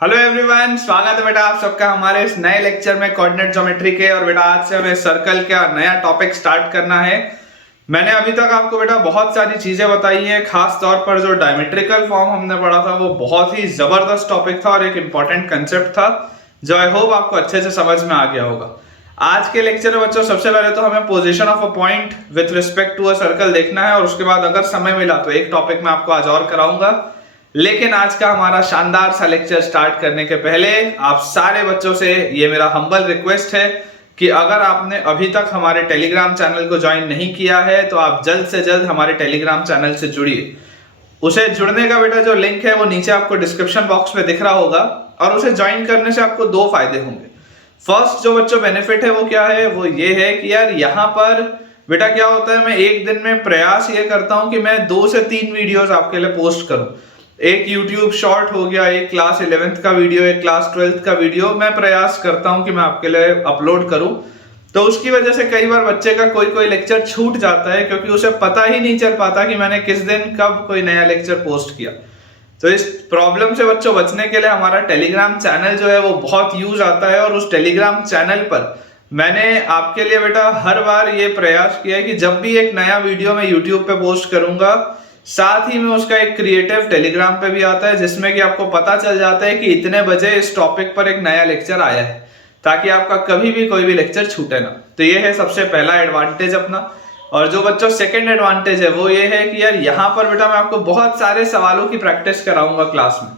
Hello everyone, स्वागत है बेटा आप सबका हमारे इस नए लेक्चर में कोऑर्डिनेट ज्योमेट्री के। और बेटा आज से हमें सर्कल का नया टॉपिक स्टार्ट करना है। मैंने अभी तक आपको बेटा बहुत सारी चीजें बताई हैं, खास तौर पर जो डायमेट्रिकल फॉर्म हमने पढ़ा था वो बहुत ही जबरदस्त टॉपिक था और एक इंपॉर्टेंट कंसेप्ट था जो आई होप आपको अच्छे से समझ में आ गया होगा। आज के लेक्चर में बच्चों सबसे पहले तो हमें position of a point with respect to a circle देखना है और उसके बाद अगर समय मिला तो एक टॉपिक मैं आपको आज और कराऊंगा। लेकिन आज का हमारा शानदार सा लेक्चर स्टार्ट करने के पहले आप सारे बच्चों से ये मेरा हम्बल रिक्वेस्ट है कि अगर आपने अभी तक हमारे टेलीग्राम चैनल को ज्वाइन नहीं किया है तो आप जल्द से जल्द हमारे टेलीग्राम चैनल से जुड़िए। उसे जुड़ने का बेटा जो लिंक है वो नीचे आपको डिस्क्रिप्शन बॉक्स में दिख रहा होगा और उसे ज्वाइन करने से आपको दो फायदे होंगे। फर्स्ट जो बच्चों बेनिफिट है वो क्या है, वो ये है कि यार यहाँ पर बेटा क्या होता है, मैं एक दिन में प्रयास ये करता हूँ कि मैं 2 से 3 वीडियोस आपके लिए पोस्ट करूँ। एक YouTube शॉर्ट हो गया, एक क्लास 11th का वीडियो, एक क्लास 12th का वीडियो मैं प्रयास करता हूं कि मैं आपके लिए अपलोड करूं। तो उसकी वजह से कई बार बच्चे का कोई लेक्चर छूट जाता है क्योंकि उसे पता ही नहीं चल पाता कि मैंने किस दिन कब कोई नया लेक्चर पोस्ट किया। तो इस प्रॉब्लम से बच्चों बचने के लिए हमारा टेलीग्राम चैनल जो है वो बहुत यूज आता है और उस टेलीग्राम चैनल पर मैंने आपके लिए बेटा हर बार ये प्रयास किया है कि जब भी एक नया वीडियो मैं यूट्यूब पे पोस्ट करूंगा साथ ही में उसका एक क्रिएटिव टेलीग्राम पे भी आता है जिसमें कि आपको पता चल जाता है कि इतने बजे इस टॉपिक पर एक नया लेक्चर आया है, ताकि आपका कभी भी कोई भी लेक्चर छूटे ना। तो ये है सबसे पहला एडवांटेज अपना। और जो बच्चों सेकंड एडवांटेज है वो ये है कि यार यहाँ पर बेटा मैं आपको बहुत सारे सवालों की प्रैक्टिस कराऊंगा क्लास में,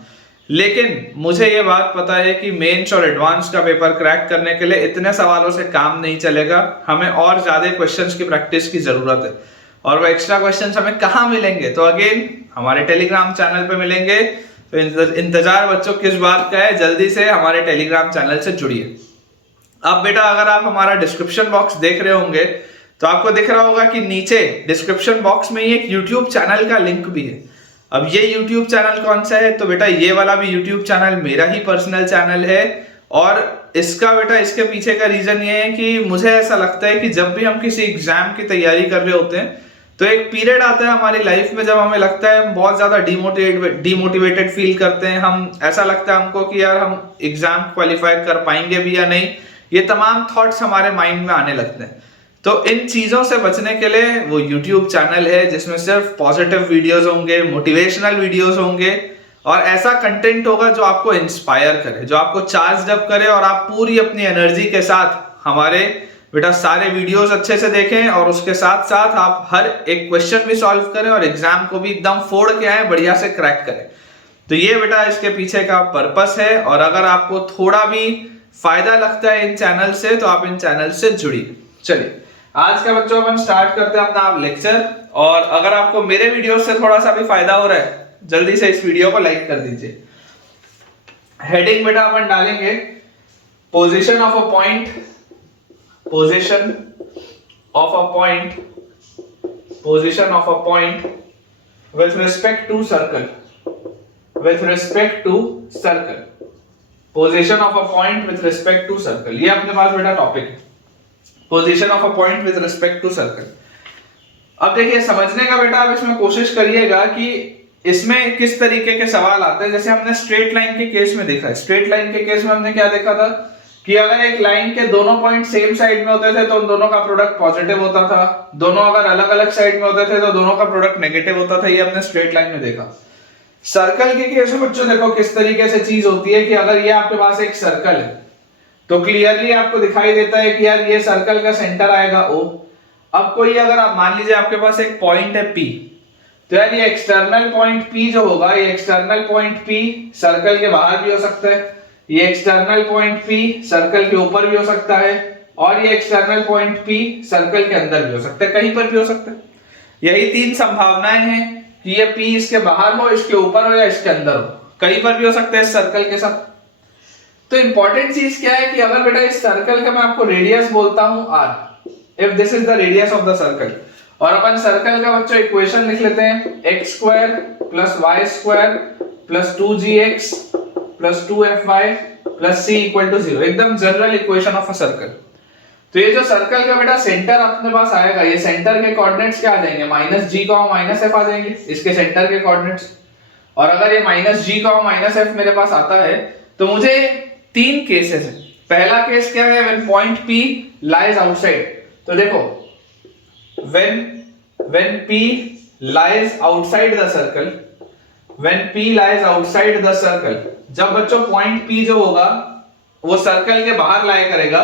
लेकिन मुझे ये बात पता है कि मेंस और एडवांस का पेपर क्रैक करने के लिए इतने सवालों से काम नहीं चलेगा, हमें और ज्यादा क्वेश्चंस की प्रैक्टिस की जरूरत है। और वो एक्स्ट्रा क्वेश्चंस हमें कहाँ मिलेंगे, तो अगेन हमारे टेलीग्राम चैनल पे मिलेंगे। तो इंतजार बच्चों किस बात का है, जल्दी से हमारे टेलीग्राम चैनल से जुड़िए। अब बेटा अगर आप हमारा डिस्क्रिप्शन बॉक्स देख रहे होंगे तो आपको दिख रहा होगा कि नीचे डिस्क्रिप्शन बॉक्स में एक यूट्यूब चैनल का लिंक भी है। अब ये यूट्यूब चैनल कौन सा है, तो बेटा ये वाला भी यूट्यूब चैनल मेरा ही पर्सनल चैनल है। और इसका बेटा इसके पीछे का रीजन ये है कि मुझे ऐसा लगता है कि जब भी हम किसी एग्जाम की तैयारी कर रहे होते हैं तो एक पीरियड आता है हमारी लाइफ में जब हमें लगता है हम बहुत ज्यादा डिमोटिवेटेड फील करते हैं। हम ऐसा लगता है हमको कि यार हम एग्जाम क्वालिफाई कर पाएंगे भी या नहीं, ये तमाम थॉट्स हमारे माइंड में आने लगते हैं। तो इन चीजों से बचने के लिए वो यूट्यूब चैनल है जिसमें सिर्फ पॉजिटिव वीडियोस होंगे, मोटिवेशनल वीडियोस होंगे और ऐसा कंटेंट होगा जो आपको इंस्पायर करे, जो आपको चार्ज अप करे और आप पूरी अपनी एनर्जी के साथ हमारे बेटा सारे वीडियोस अच्छे से देखें और उसके साथ साथ आप हर एक क्वेश्चन भी सॉल्व करें और एग्जाम को भी एकदम फोड़ के आए, बढ़िया से क्रैक करें। तो ये बेटा इसके पीछे का पर्पस है। और अगर आपको थोड़ा भी फायदा लगता है इन चैनल से तो आप इन चैनल से जुड़िए। चलिए आज का बच्चों अपन स्टार्ट करते हैं अपना लेक्चर। और अगर आपको मेरे वीडियो से थोड़ा सा भी फायदा हो रहा है जल्दी से इस वीडियो को लाइक कर दीजिए। हेडिंग बेटा अपन डालेंगे position of a point, position of a point, position of a point with respect to circle, with respect to circle, position of a point with respect to circle। ये अपने पास बेटा topic है, position of a point with respect to circle। अब देखिए समझने का बेटा आप इसमें कोशिश करिएगा कि इसमें किस तरीके के सवाल आते हैं। जैसे हमने स्ट्रेट लाइन के केस में देखा है, स्ट्रेट लाइन के केस में हमने क्या देखा था कि अगर एक लाइन के दोनों पॉइंट सेम साइड में होते थे तो उन दोनों का प्रोडक्ट पॉजिटिव होता था, दोनों अगर अलग अलग साइड में होते थे तो दोनों का प्रोडक्ट नेगेटिव होता था। ये हमने स्ट्रेट लाइन में देखा। सर्कल के केस में बच्चों देखो किस तरीके से चीज होती है कि अगर ये आपके पास एक सर्कल है तो क्लियरली आपको दिखाई देता है कि यार ये सर्कल का सेंटर आएगा O। अब कोई अगर आप मान लीजिए आपके पास एक पॉइंट है P, तो यार ये एक्सटर्नल पॉइंट P जो होगा, ये एक्सटर्नल पॉइंट P सर्कल के बाहर भी हो सकता है, ये एक्सटर्नल पॉइंट P सर्कल के ऊपर भी हो सकता है और ये एक्सटर्नल पॉइंट P सर्कल के अंदर भी हो सकता है, कहीं पर भी हो सकता है। यही 3 संभावनाएं हैं कि ये P इसके बाहर हो, इसके ऊपर हो या इसके अंदर हो, कहीं पर भी हो सकता है इस सर्कल के साथ। तो इंपॉर्टेंट चीज क्या है कि अगर बेटा इस सर्कल का मैं आपको रेडियस बोलता हूं R, if this is the radius of the circle, और अपन सर्कल का बच्चों इक्वेशन लिख लेते हैं x² + y² + 2gx plus 2fy plus c equal to 0, एकदम general equation of a circle. तो ये जो सर्कल का बेटा सेंटर अपने पास आएगा, ये सेंटर के कोऑर्डिनेट्स क्या आ जाएंगे, -g, -f आ जाएंगे इसके सेंटर के कोऑर्डिनेट्स। और अगर ये -g, -f मेरे पास आता है तो मुझे 3 केसेस है। पहला केस क्या है, when point P lies outside. तो देखो when P lies outside the circle, when P lies outside the circle, जब बच्चों पॉइंट P जो होगा वो सर्कल के बाहर लाया करेगा,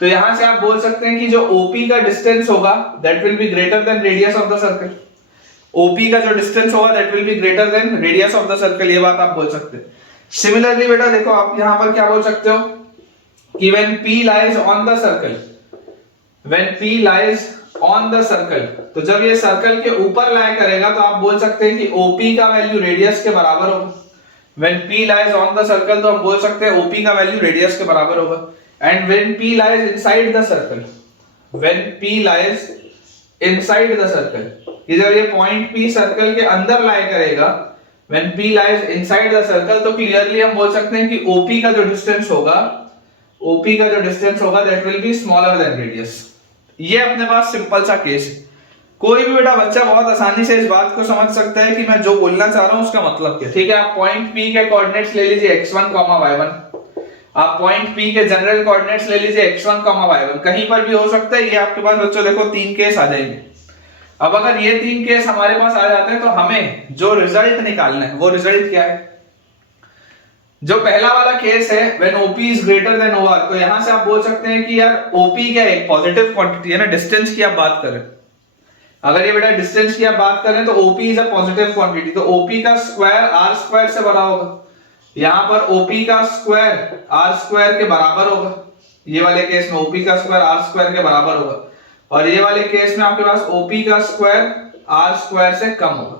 तो यहां से आप बोल सकते हैं कि जो OP का डिस्टेंस होगा that will be greater than radius of the circle. OP का जो डिस्टेंस होगा that will be greater than radius of the circle, ये बात आप बोल सकते हैं। सिमिलरली बेटा देखो आप यहां पर क्या बोल सकते हो कि when P lies on the circle, when P lies on the circle, तो जब ये सर्कल के ऊपर लाया करेगा तो आप बोल सकते हैं कि OP का वैल्यू रेडियस के बराबर होगा। When P lies on the circle, तो हम बोल सकते हैं OP का वैल्यू रेडियस के बराबर होगा। And when P lies inside the circle, when P lies inside the circle, जब ये पॉइंट P सर्कल के अंदर लाया करेगा, when P lies inside the circle, तो क्लियरली हम बोल सकते हैं कि OP का जो डिस्टेंस होगा, OP का जो डिस्टेंस होगा that will be smaller than radius. ये अपने पास सिंपल सा केस है। कोई भी बेटा बच्चा बहुत आसानी से इस बात को समझ सकता है कि मैं जो बोलना चाह रहा हूं उसका मतलब क्या। ठीक है, आप पॉइंट P के कोऑर्डिनेट्स ले लीजिए x1, y1। आप पॉइंट P के जनरल कोऑर्डिनेट्स ले लीजिए x1, y1, कहीं पर भी हो सकता है। ये आपके पास बच्चों देखो 3 केस आ जाएंगे। अब अगर ये 3 केस हमारे पास आ जाते हैं तो हमें जो रिजल्ट निकालना है वो रिजल्ट क्या है। जो पहला वाला केस है when OP is greater than OR, तो यहां से आप बोल सकते हैं कि यार OP क्या है, एक पॉजिटिव क्वांटिटी है ना, डिस्टेंस की आप बात करें। अगर ये बेटा डिस्टेंस की आप बात करें तो OP is a positive quantity, तो OP का स्क्वायर r स्क्वायर से बड़ा होगा। यहां पर OP का स्क्वायर r स्क्वायर के बराबर होगा। ये वाले केस में OP का स्क्वायर r स्क्वायर के बराबर होगा, और ये वाले केस में आपके पास OP का स्क्वायर r स्क्वायर से कम होगा।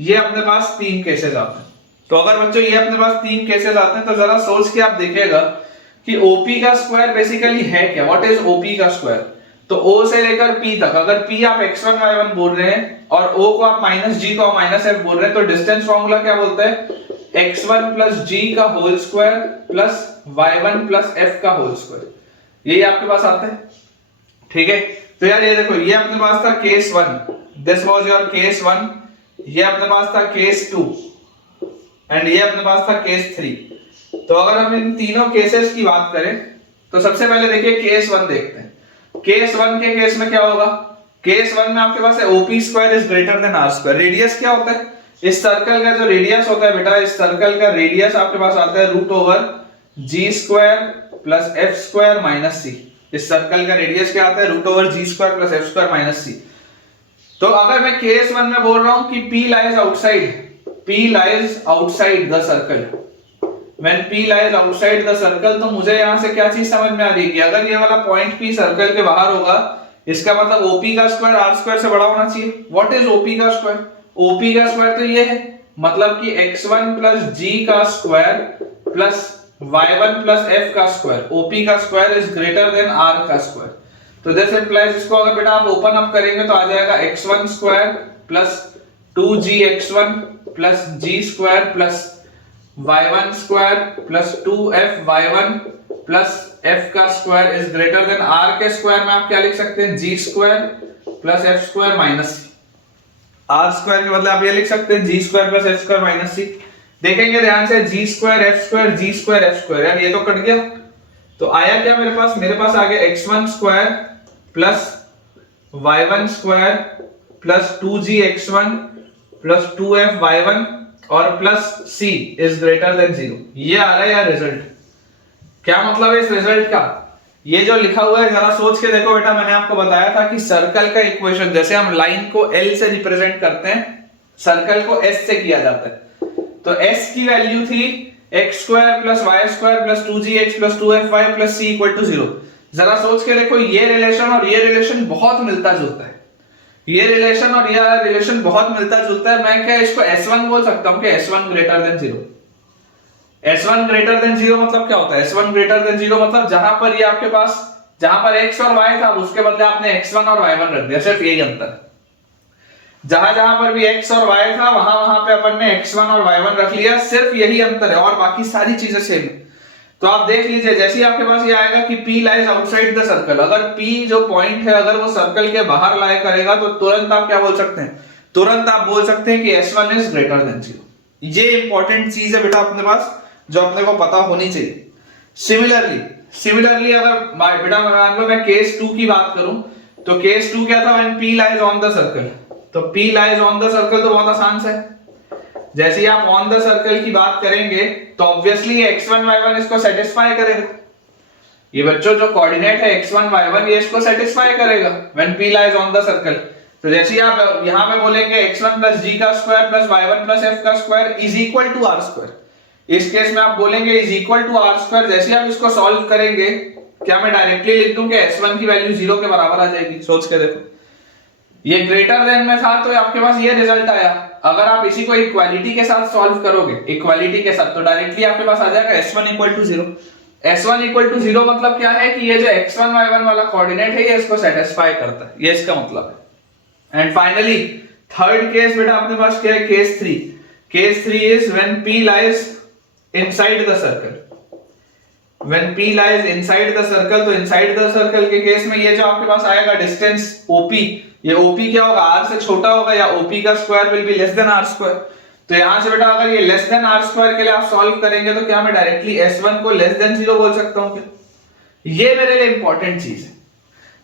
ये अपने पास 3 केसेस आते हैं। तो अगर बच्चों ये अपने पास 3 केसेस आते हैं तो जरा सोच के आप देखिएगा कि OP का स्क्वायर बेसिकली है क्या, व्हाट इज OP का स्क्वायर। तो O से लेकर P तक, अगर P आप x1 y1 बोल रहे हैं और O को आप -g को -f बोल रहे हैं, तो डिस्टेंस फार्मूला क्या बोलता है, x1 प्लस g का whole square plus y1 plus f का होल स्क्वायर। यही आपके पास आता है। ठीक है, तो यार ये देखो, ये अपने पास था case 1, this was your case 1, ये अपने पास था केस 2 एंड ये अपने पास था केस 3। तो अगर हम इन तीनों केसेस की बात करें तो सबसे पहले देखिए केस 1 देखते हैं। केस 1 के केस में क्या होगा, केस 1 में आपके पास है OP square is greater than r square. Radius क्या होता है, इस सर्कल का जो रेडियस होता है बेटा, इस सर्कल का रेडियस आपके पास आता है √g square plus f square minus c। इस सर्कल का रेडियस क्या आता है, √g square plus f square minus c। तो अगर मैं केस 1 में बोल रहा हूं कि P lies outside the circle, When P lies outside the circle, तो मुझे यहां से क्या चीज समझ में आ रही है कि अगर ये वाला पॉइंट P सर्कल के बाहर होगा, इसका मतलब OP का स्क्वायर r स्क्वायर से बड़ा होना चाहिए। व्हाट इज OP का स्क्वायर, OP का स्क्वायर तो ये है, मतलब कि x1 प्लस g का square plus y1 plus f का स्क्वायर, OP का square is greater than r का स्क्वायर। तो दिस इंप्लाइज, इसको अगर बेटा आप ओपन अप करेंगे तो आ जाएगा x1 square plus 2gx1 plus g square plus y1 square plus 2f y1 plus f का square is greater than r के स्क्वायर में आप क्या लिख सकते हैं, g square plus f square minus c। r square के बदले आप ये लिख सकते हैं g square plus f square minus c। देखेंगे ध्यान से, g square f square g square f square, यार ये तो कट गया। तो आया क्या मेरे पास आ गया x1 square plus y1 square plus 2gx1 plus 2f y1 और plus c is greater than 0। ये आ रहा है यार रिजल्ट। क्या मतलब है इस रिजल्ट का, ये जो लिखा हुआ है जरा सोच के देखो बेटा। मैंने आपको बताया था कि सर्कल का इक्वेशन, जैसे हम लाइन को L से रिप्रेजेंट करते हैं, सर्कल को S से किया जाता है। तो S की वैल्यू थी x square plus y square plus 2gx plus 2fy plus c equal to 0। जरा सोच के देखो, ये रिलेशन और ये रिलेशन बहुत मिलता जुलता है, ये रिलेशन और ये रिलेशन बहुत मिलता जुलता है। मैं क्या इसको S1 बोल सकता हूं कि S1 greater than 0। S1 greater than 0 मतलब क्या होता है, S1 ग्रेटर देन 0 मतलब जहां पर ये आपके पास, जहां पर x और y था उसके बदले आपने x1 और y1 रख दिया, सिर्फ यही अंतर है। जहां जहां पर भी x और y था वहां वहां पे अपन ने x1 और y1 रख लिया, सिर्फ यही अंतर है और बाकी सारी चीजें सेम है। तो आप देख लीजिए, जैसे ही आपके पास ये आएगा कि P lies outside the circle, अगर P जो पॉइंट है अगर वो सर्कल के बाहर लाया करेगा तो तुरंत आप क्या बोल सकते हैं, तुरंत आप बोल सकते हैं कि S1 इज ग्रेटर देन 0। ये इंपॉर्टेंट चीज है बेटा अपने पास, जो अपने को पता होनी चाहिए। सिमिलरली अगर बेटा मान लो मैं केस 2 की बात करूं, तो केस 2 क्या था, when P lies on the circle. तो P lies on the circle तो बहुत आसान सा है। जैसे ही आप ऑन द सर्कल की बात करेंगे तो ऑब्वियसली x1 y1 इसको सेटिस्फाई करेगा। ये बच्चों जो कोऑर्डिनेट है x1 y1 ये इसको सेटिस्फाई करेगा when P lies on the circle. तो जैसे ही आप यहां पे बोलेंगे x1 प्लस g का square plus y1 plus f का square is equal to r square. इस केस में आप बोलेंगे is equal to r square. जैसे ही आप इसको सॉल्व करेंगे, क्या मैं डायरेक्टली लिख दूं कि s1 की वैल्यू 0 के बराबर आ जाएगी? सोच के देखो, ये ग्रेटर देन में था तो आपके पास ये रिजल्ट आया। अगर आप इसी को इक्वालिटी के साथ सॉल्व करोगे, इक्वालिटी के साथ, तो डायरेक्टली आपके पास आ जाएगा s1 equal to 0। s1 equal to 0 मतलब क्या है कि ये जो x1 y1 वाला कोऑर्डिनेट है ये इसको सेटिस्फाई करता है, ये इसका मतलब है। एंड फाइनली थर्ड केस बेटा अपने पास क्या है, case 3। Case 3 is when P lies inside the circle. When P lies inside the circle, तो inside the circle के केस में ये जो आपके पास आएगा डिस्टेंस OP, ये OP क्या होगा, R से छोटा होगा, या OP का square will be less than R square. तो यहां से बेटा अगर ये लेस देन R स्क्वायर के लिए आप सॉल्व करेंगे तो क्या मैं डायरेक्टली S1 को लेस देन 0 बोल सकता हूं क्या? ये मेरे लिए इंपॉर्टेंट चीज है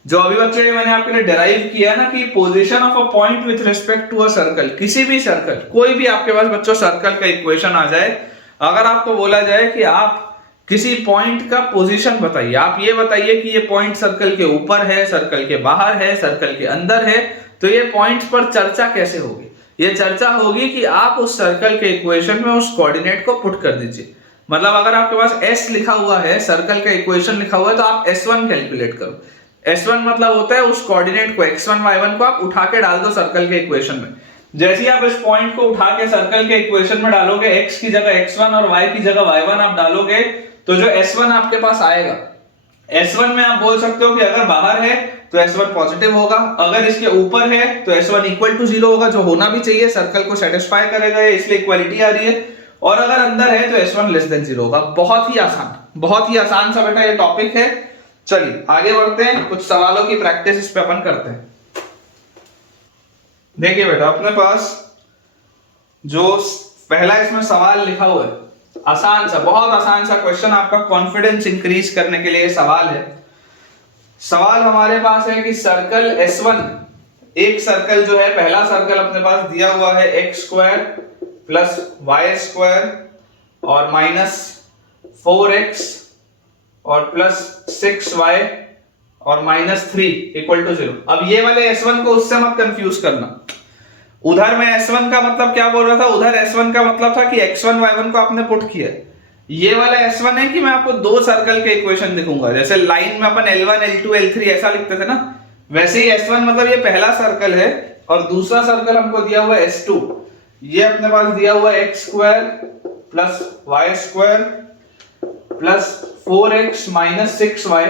जो अभी बच्चे मैंने आपके लिए डिराइव किया है ना, कि position of a point with respect to a circle. किसी भी सर्कल, कोई भी आपके पास बच्चों सर्कल का इक्वेशन आ जाए, अगर आपको बोला जाए कि आप किसी पॉइंट का पोजीशन बताइए, आप ये बताइए कि ये पॉइंट सर्कल के ऊपर है, सर्कल के बाहर है, सर्कल के अंदर है, तो ये पॉइंट्स पर चर्चा कैसे होगी? ये चर्चा होगी कि आप उस सर्कल के इक्वेशन में उस कोऑर्डिनेट को पुट कर दीजिए। मतलब अगर आपके पास S लिखा हुआ है, सर्कल का इक्वेशन लिखा हुआ है, तो आप S1 कैलकुलेट करो। S1 मतलब होता है उस कोऑर्डिनेट को x1 y1 को आप उठा के डाल दो सर्कल के इक्वेशन में। जैसे ही आप इस पॉइंट को उठा के सर्कल के इक्वेशन में डालोगे, x की जगह x1 और y की जगह y1 आप डालोगे, तो जो S1 आपके पास आएगा, S1 में आप बोल सकते हो कि अगर बाहर है तो S1 पॉजिटिव होगा, अगर इसके ऊपर है तो S1 इक्वल टू 0 होगा, जो होना भी चाहिए, सर्कल को सेटिस्फाई करेगा, इसलिए इक्वालिटी आ रही है। और अगर अंदर है तो S1 लेस देन 0 होगा। बहुत ही आसान सा बेटा ये टॉपिक है। चलिए आगे बढ़ते हैं, कुछ सवालों की प्रैक्टिस इस पे अपन करते हैं। देखिए बेटा अपने पास जो पहला इसमें सवाल लिखा हुआ है, आसान सा, बहुत आसान सा क्वेश्चन, आपका कॉन्फिडेंस इंक्रीज करने के लिए सवाल है। सवाल हमारे पास है कि सर्कल S1, एक सर्कल जो है, पहला सर्कल अपने पास दिया हुआ है x square plus y square और माइनस 4x और प्लस 6y और माइनस 3 इक्वल टू 0। अब ये वाले S1 को उससे मत कंफ्यूज करना। उधर मैं S1 का मतलब क्या बोल रहा था, उधर S1 का मतलब था कि x1 y1 को आपने पुट किया। ये वाला S1 है कि मैं आपको दो सर्कल के इक्वेशन दिखाऊंगा। जैसे लाइन में अपन L1 L2 L3 ऐसा लिखते थे ना, वैसे ही S1 मतलब ये पहला सर्कल है और दूसरा सर्कल हमको दिया हुआ है S2। ये अपने पास दिया हुआ है x square plus y square plus 4x minus 6y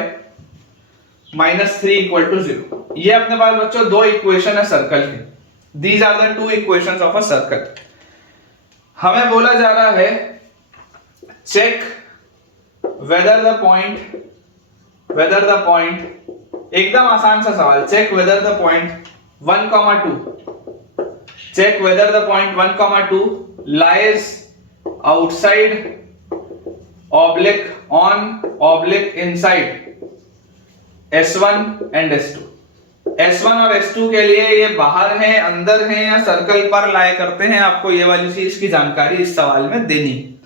minus 3 equal to 0। ये अपने पास बच्चों दो इक्वेशन है सर्कल के। These are the two equations of a circle। हमें बोला जा रहा है check whether the point, एकदम आसान सा सवाल, check whether the point 1,2 lies outside oblique on oblique inside S1 and S2। S1 और S2 के लिए ये बाहर हैं, अंदर हैं या सर्कल पर लाया करते हैं, आपको ये वाली चीज की जानकारी इस सवाल में देनी।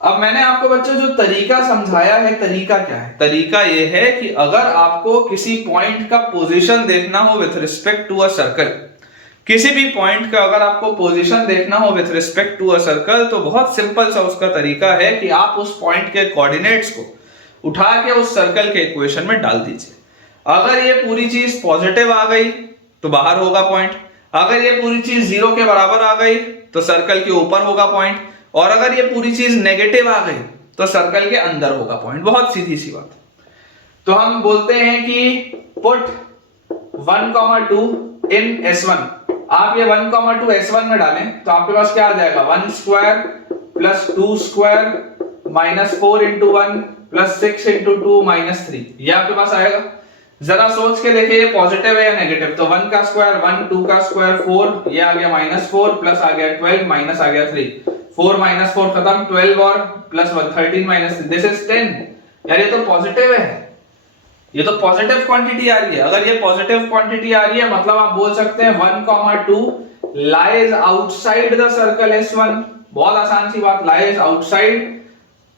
अब मैंने आपको बच्चों जो तरीका समझाया है, तरीका क्या है? तरीका ये है कि अगर आपको किसी पॉइंट का पोजीशन देखना हो with respect to a circle, किसी भी पॉइंट का अगर आपको पोजीशन देखना हो with respect to a circle, तो बहुत सिंपल सा उसका तरीका है कि आप उस पॉइंट के कोऑर्डिनेट्स को उठा के उस सर्कल के इक्वेशन में डाल दीजिए। अगर ये पूरी चीज पॉजिटिव आ गई तो बाहर होगा पॉइंट, अगर ये पूरी चीज 0 के बराबर आ गई तो सर्कल के ऊपर होगा पॉइंट, और अगर ये पूरी चीज नेगेटिव आ गई तो सर्कल के अंदर होगा पॉइंट। बहुत सीधी सी बात। तो हम बोलते हैं कि पुट 1,2 इन S1। आप ये 1,2 S1 में डालें तो आपके पास क्या आ जाएगा, 1 square plus 2 square minus 4 into 1 plus 6 into 2 minus 3, ये आपके पास आएगा। जरा सोच के देखिए ये पॉजिटिव है या नेगेटिव। तो 1 का स्क्वायर 1, 2 का स्क्वायर 4, ये आ गया माइनस 4 प्लस आ गया 12 माइनस आ गया 3, 4 माइनस 4 खत्म, 12 और प्लस 1 13 माइनस, दिस इज 10। यार ये तो पॉजिटिव है, ये तो पॉजिटिव क्वांटिटी आ रही है। अगर ये पॉजिटिव क्वांटिटी आ रही है मतलब आप बोल सकते हैं 1,2 lies outside the circle S1। बहुत आसान सी बात, lies outside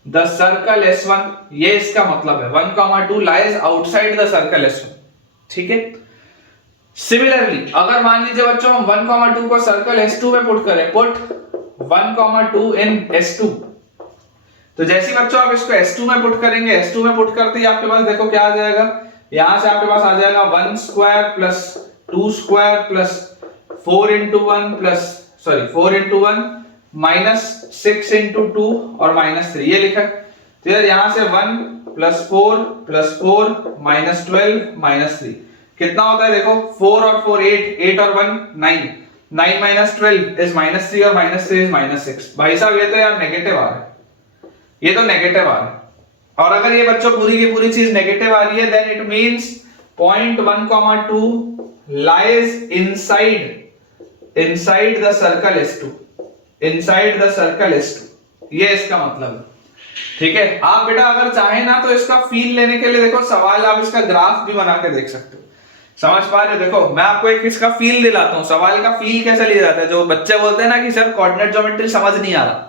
the circle S1, ये इसका मतलब है 1,2 lies outside the circle S1। ठीक है। सिमिलरली अगर मान लीजिए बच्चों हम 1,2 को सर्कल S2 में पुट करें, पुट 1,2 इन S2, तो जैसे बच्चों आप इसको S2 में पुट करेंगे, S2 में पुट करते ही आपके पास देखो क्या आ जाएगा, यहां से आपके पास आ जाएगा 1 square plus 2 square plus 4 into 1 plus 4 into 1 minus 6 into 2 और माइनस 3, ये लिखा। तो यार यहां से 1 प्लस 4 माइनस 12 माइनस 3 कितना होता है देखो, 4 और 4 8 और 1 9, 9 माइनस 12 इज माइनस 3 और माइनस 3 इज माइनस 6। भाई साहब ये तो यार नेगेटिव आ रहा है, ये तो नेगेटिव आ रहा है। और अगर ये बच्चों पूरी की पूरी चीज नेगेटिव आ रही है then it means point 1,2 lies inside the circle S2, inside the circle S2, ये इसका मतलब है। ठीक है। आप बेटा अगर चाहे ना तो इसका फील लेने के लिए देखो सवाल, आप इसका ग्राफ भी बना के देख सकते हो। समझ पा रहे हो? देखो मैं आपको एक इसका फील दिलाता हूं, सवाल का फील कैसे लिया जाता है। जो बच्चे बोलते हैं ना कि सर कोऑर्डिनेट ज्योमेट्री समझ नहीं आ रहा,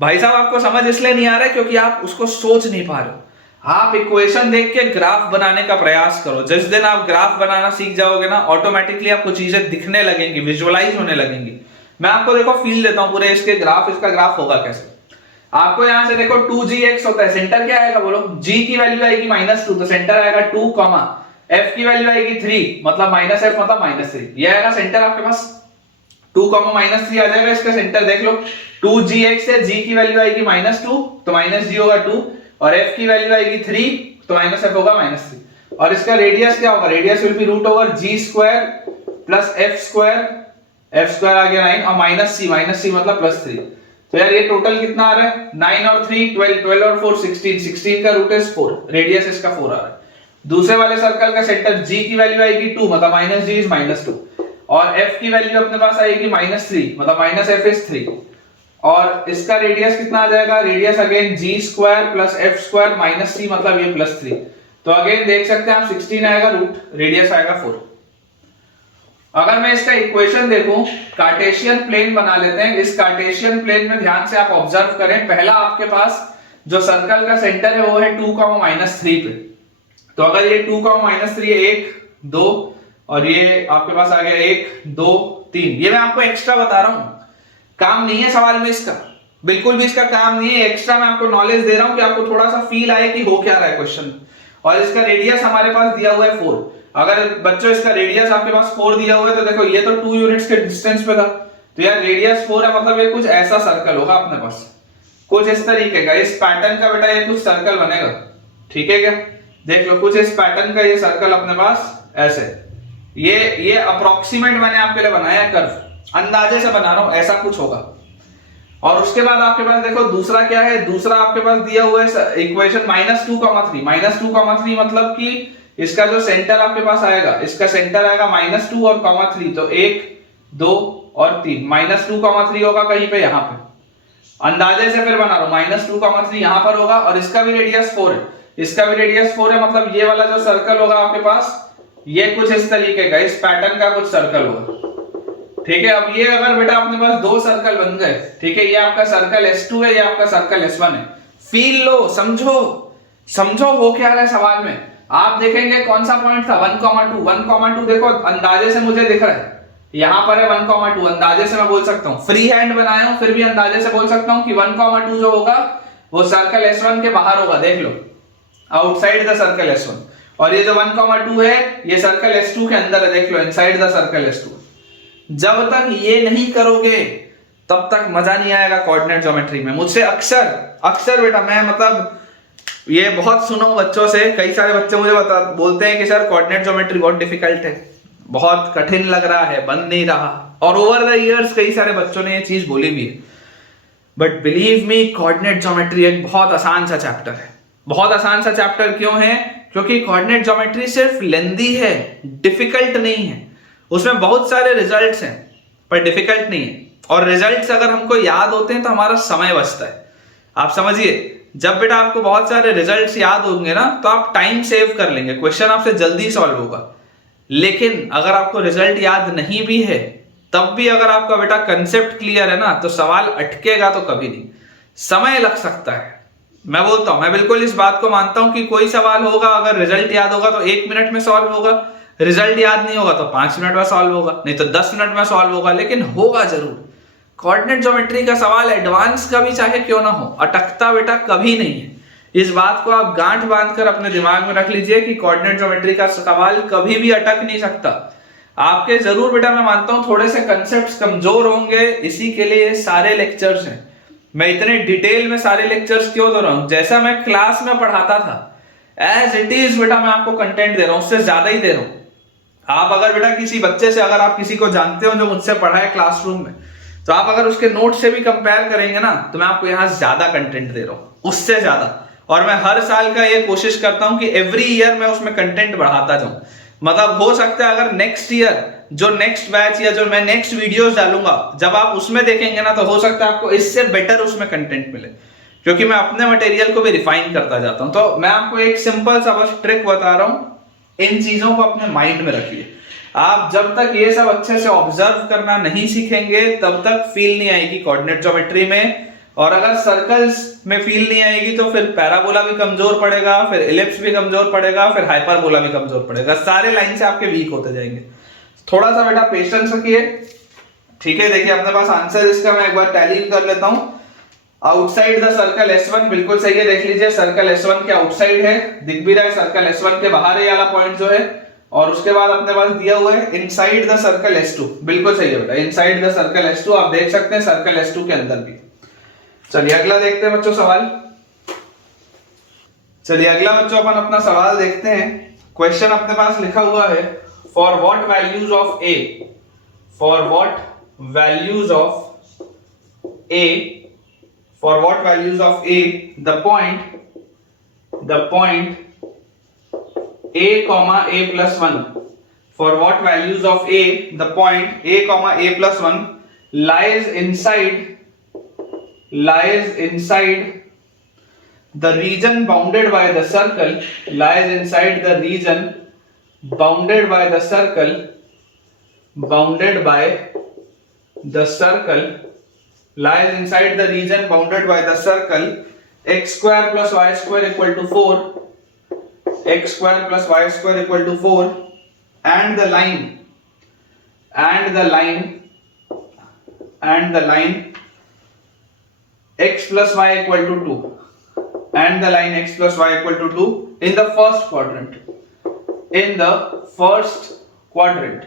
भाई साहब आपको समझ इसलिए नहीं आ रहा है क्योंकि आप उसको सोच नहीं पा रहे हो। आप इक्वेशन देख के ग्राफ बनाने का प्रयास करो। जिस दिन आप ग्राफ बनाना सीख जाओगे ना ऑटोमेटिकली आपको चीजें दिखने लगेंगी, विजुअलाइज होने लगेंगी। मैं आपको देखो फील देता हूं पूरे इसके ग्राफ, इसका ग्राफ होगा कैसे। आपको यहां से देखो 2gx होता है, सेंटर क्या आएगा बोलो, g की वैल्यू आएगी -2 तो सेंटर आएगा 2, f की वैल्यू आएगी 3 मतलब -f मतलब -3, ये आएगा सेंटर आपके पास 2, -3 आ जाएगा इसका सेंटर। देख लो 2gx है, g की वैल्यू आएगी -2 तो -g होगा 2 और f की वैल्यू आएगी 3 तो -f होगा -3 और इसका रेडियस क्या होगा, radius will be root over g square plus f square आ गया 9 और -c मतलब +3। तो यार ये टोटल कितना आ रहा है, 9 और 3 12 और 4 16 का रूट इज 4, रेडियस इसका 4 आ रहा है। दूसरे वाले सर्कल का सेंटर g की वैल्यू आएगी 2 मतलब -g इज -2 और f की वैल्यू अपने पास आएगी -3 मतलब -f इज 3 और इसका रेडियस कितना आ जाएगा, radius again g square plus f square -3 मतलब ये +3। तो अगेन देख सकते हैं आप 16 आएगा रूट, रेडियस आएगा 4। अगर मैं इसका इक्वेशन देखूं, कार्टेशियन प्लेन बना लेते हैं। इस कार्टेशियन प्लेन में ध्यान से आप ऑब्जर्व करें, पहला आपके पास जो सर्कल का सेंटर है वो है 2, -3 पे। तो अगर ये 2, -3 1 2 और ये आपके पास आ गया 1 2 3, ये मैं आपको एक्स्ट्रा बता रहा हूं, काम नहीं है सवाल में इसका, बिल्कुल भी इसका काम नहीं है। एक्स्ट्रा मैं आपको नॉलेज दे रहा हूं कि आपको थोड़ा सा फील आए कि हो क्या रहा है क्वेश्चन। और इसका रेडियस हमारे पास दिया हुआ है 4। अगर बच्चों इसका रेडियस आपके पास 4 दिया हुआ है तो देखो ये तो 2 यूनिट्स के डिस्टेंस पे था, तो यार रेडियस 4 है मतलब ये कुछ ऐसा सर्कल होगा अपने पास, कुछ इस तरीके का, इस पैटर्न का बेटा ये कुछ सर्कल बनेगा। ठीक है क्या, देख लो कुछ इस पैटर्न का ये सर्कल अपने पास ऐसे, ये अप्रोक्सीमेट मैंने आपके लिए बनाया है कर्व, अंदाजे से बना रहा हूं, ऐसा कुछ होगा। और उसके बाद आपके पास देखो दूसरा क्या है, दूसरा आपके पास दिया हुआ है इक्वेशन -2,3 मतलब कि इसका जो सेंटर आपके पास आएगा, इसका सेंटर आएगा -2 और 3, तो 1 2 और 3 -2,3 होगा कहीं पे यहां पे, अंदाजे से फिर बना रहा हूं -2,3 यहां पर होगा और इसका भी रेडियस 4 है, इसका भी रेडियस 4 है मतलब ये वाला जो सर्कल होगा आपके पास ये कुछ इस तरीके का, इस पैटर्न का कुछ सर्कल होगा। ठीक है। अब ये अगर बेटा अपने पास दो सर्कल बन गए, ठीक है, ये आपका सर्कल S2 है, ये आपका सर्कल S1 है। फील लो, समझो हो क्या रहा है सवाल में। आप देखेंगे कौन सा पॉइंट था 1,2 देखो अंदाजे से मुझे दिख रहा है, यहां पर है 1,2, अंदाजे से मैं बोल सकता हूं, फ्री हैंड बनाया हूं फिर भी अंदाजे से बोल सकता हूं कि 1,2 जो होगा वो सर्कल S1 के बाहर होगा, देख लो आउटसाइड द सर्कल S1, और ये जो 1,2 है ये सर्कल S2 के अंदर है, देख लो इनसाइड द सर्कल S2। जब तक ये नहीं करोगे तब तक मजा नहीं आएगा कोऑर्डिनेट ज्योमेट्री में। मुझसे अक्सर बेटा मैं मतलब ये बहुत सुना हूं बच्चों से, कई सारे बच्चे मुझे बोलते हैं कि सर कोऑर्डिनेट ज्योमेट्री बहुत डिफिकल्ट है, बहुत कठिन लग रहा है, बन नहीं रहा, और ओवर द इयर्स कई सारे बच्चों ने ये चीज बोली भी है। But believe me coordinate geometry एक बहुत आसान सा चैप्टर है। बहुत आसान सा चैप्टर क्यों है, क्योंकि कोऑर्डिनेट ज्योमेट्री सिर्फ लेंदी है, डिफिकल्ट नहीं है। उसमें बहुत सारे रिजल्ट्स हैं, पर डिफिकल्ट नहीं है। और रिजल्ट्स अगर हमको याद होते हैं तो हमारा समय बचता है। आप समझिए, जब बेटा आपको बहुत सारे रिजल्ट्स याद होंगे ना तो आप टाइम सेव कर लेंगे, क्वेश्चन आपसे जल्दी सॉल्व होगा। लेकिन अगर आपको रिजल्ट याद नहीं भी है तब भी अगर आपका बेटा कंसेप्ट क्लियर है ना तो सवाल अटकेगा तो कभी नहीं, समय लग सकता है। मैं बोलता हूं, मैं बिल्कुल इस बात को मानता हूं कि कोई सवाल होगा अगर रिजल्ट याद होगा तो 1 मिनट में सॉल्व होगा, रिजल्ट याद नहीं होगा तो 5 मिनट में सॉल्व होगा, नहीं तो 10 मिनट में सॉल्व होगा, लेकिन होगा जरूर। कोऑर्डिनेट ज्योमेट्री का सवाल एडवांस का भी चाहे क्यों ना हो, अटकता बेटा कभी नहीं है। इस बात को आप गांठ बांधकर अपने दिमाग में रख लीजिए कि कोऑर्डिनेट ज्योमेट्री का सवाल कभी भी अटक नहीं सकता। आपके जरूर बेटा मैं मानता हूं थोड़े से कंसेप्ट्स कमजोर होंगे, इसी के लिए सारे लेक्चर्स हैं। मैं इतने डिटेल में सारे लेक्चर्स क्यों दे रहा हूं, जैसा मैं क्लास में पढ़ाता था एज इट इज बेटा मैं आपको कंटेंट दे रहा हूं, उससे ज्यादा ही दे रहा हूं। आप अगर बेटा किसी बच्चे से, अगर आप किसी को जानते हो जो मुझसे पढ़ा है क्लासरूम में, तो आप अगर उसके नोट से भी कंपेयर करेंगे ना तो मैं आपको यहाँ ज्यादा कंटेंट दे रहा हूं, उससे ज्यादा। और मैं हर साल का ये कोशिश करता हूं कि एवरी ईयर मैं उसमें कंटेंट बढ़ाता जाऊं। मतलब हो सकता है अगर नेक्स्ट ईयर जो नेक्स्ट बैच या जो मैं नेक्स्ट वीडियोस डालूंगा जब आप उसमें देखेंगे ना तो हो सकता है आपको इससे बेटर उसमें कंटेंट मिले, क्योंकि मैं अपने मटेरियल को भी रिफाइन करता जाता हूं। तो मैं आपको एक सिंपल सा बस ट्रिक बता रहा हूं, इन चीजों को अपने माइंड में रखिए। आप जब तक ये सब अच्छे से ऑब्जर्व करना नहीं सीखेंगे तब तक फील नहीं आएगी कोऑर्डिनेट ज्योमेट्री में। और अगर सर्कल्स में फील नहीं आएगी तो फिर पैराबोला भी कमजोर पड़ेगा, फिर इलिप्स भी कमजोर पड़ेगा, फिर हाइपरबोला भी कमजोर पड़ेगा, सारे लाइन से आपके वीक होते जाएंगे। थोड़ा सा बेटा पेशेंस रखिए, ठीक है। देखिए अपने पास आंसर इसका मैं एक बार टैली कर लेता हूं। आउटसाइड द सर्कल S1 बिल्कुल सही है, देख लीजिए सर्कल S1 के आउटसाइड है, दिख भी रहा है सर्कल S1 के बाहर है वाला पॉइंट जो है। और उसके बाद अपने पास दिया हुआ है इनसाइड द सर्कल S2, बिल्कुल सही है बेटा, इनसाइड द सर्कल S2 आप देख सकते हैं सर्कल S2 के अंदर भी। चलिए अगला देखते हैं बच्चों सवाल। चलिए अगला बच्चों अपन अपना सवाल देखते हैं। क्वेश्चन अपने पास लिखा हुआ है for what values of A, for what values of A, for what values of A the point A comma A plus 1, for what values of A the point A comma A plus 1 lies inside the region bounded by the circle, lies inside the region bounded by the circle, bounded by the circle, lies inside the region bounded by the circle x square plus y square equal to 4, x square plus y square equal to 4, and the line x plus y equal to 2, and the line x plus y equal to 2 in the first quadrant, in the first quadrant।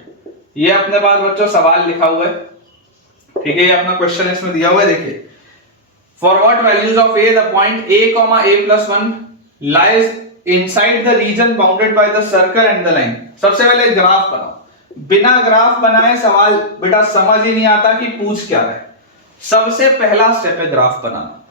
ये अपने पास बच्चों सवाल लिखा हुआ है, ठीक है, ये अपना क्वेश्चन इसमें दिया हुआ है। देखिए for what values of A the point A comma A plus 1 lies inside the region bounded by the circle and the line। सबसे पहले ग्राफ बनाओ, बिना ग्राफ बनाए सवाल बेटा समझ ही नहीं आता कि पूछ क्या रहा है। सबसे पहला स्टेप है ग्राफ बनाना।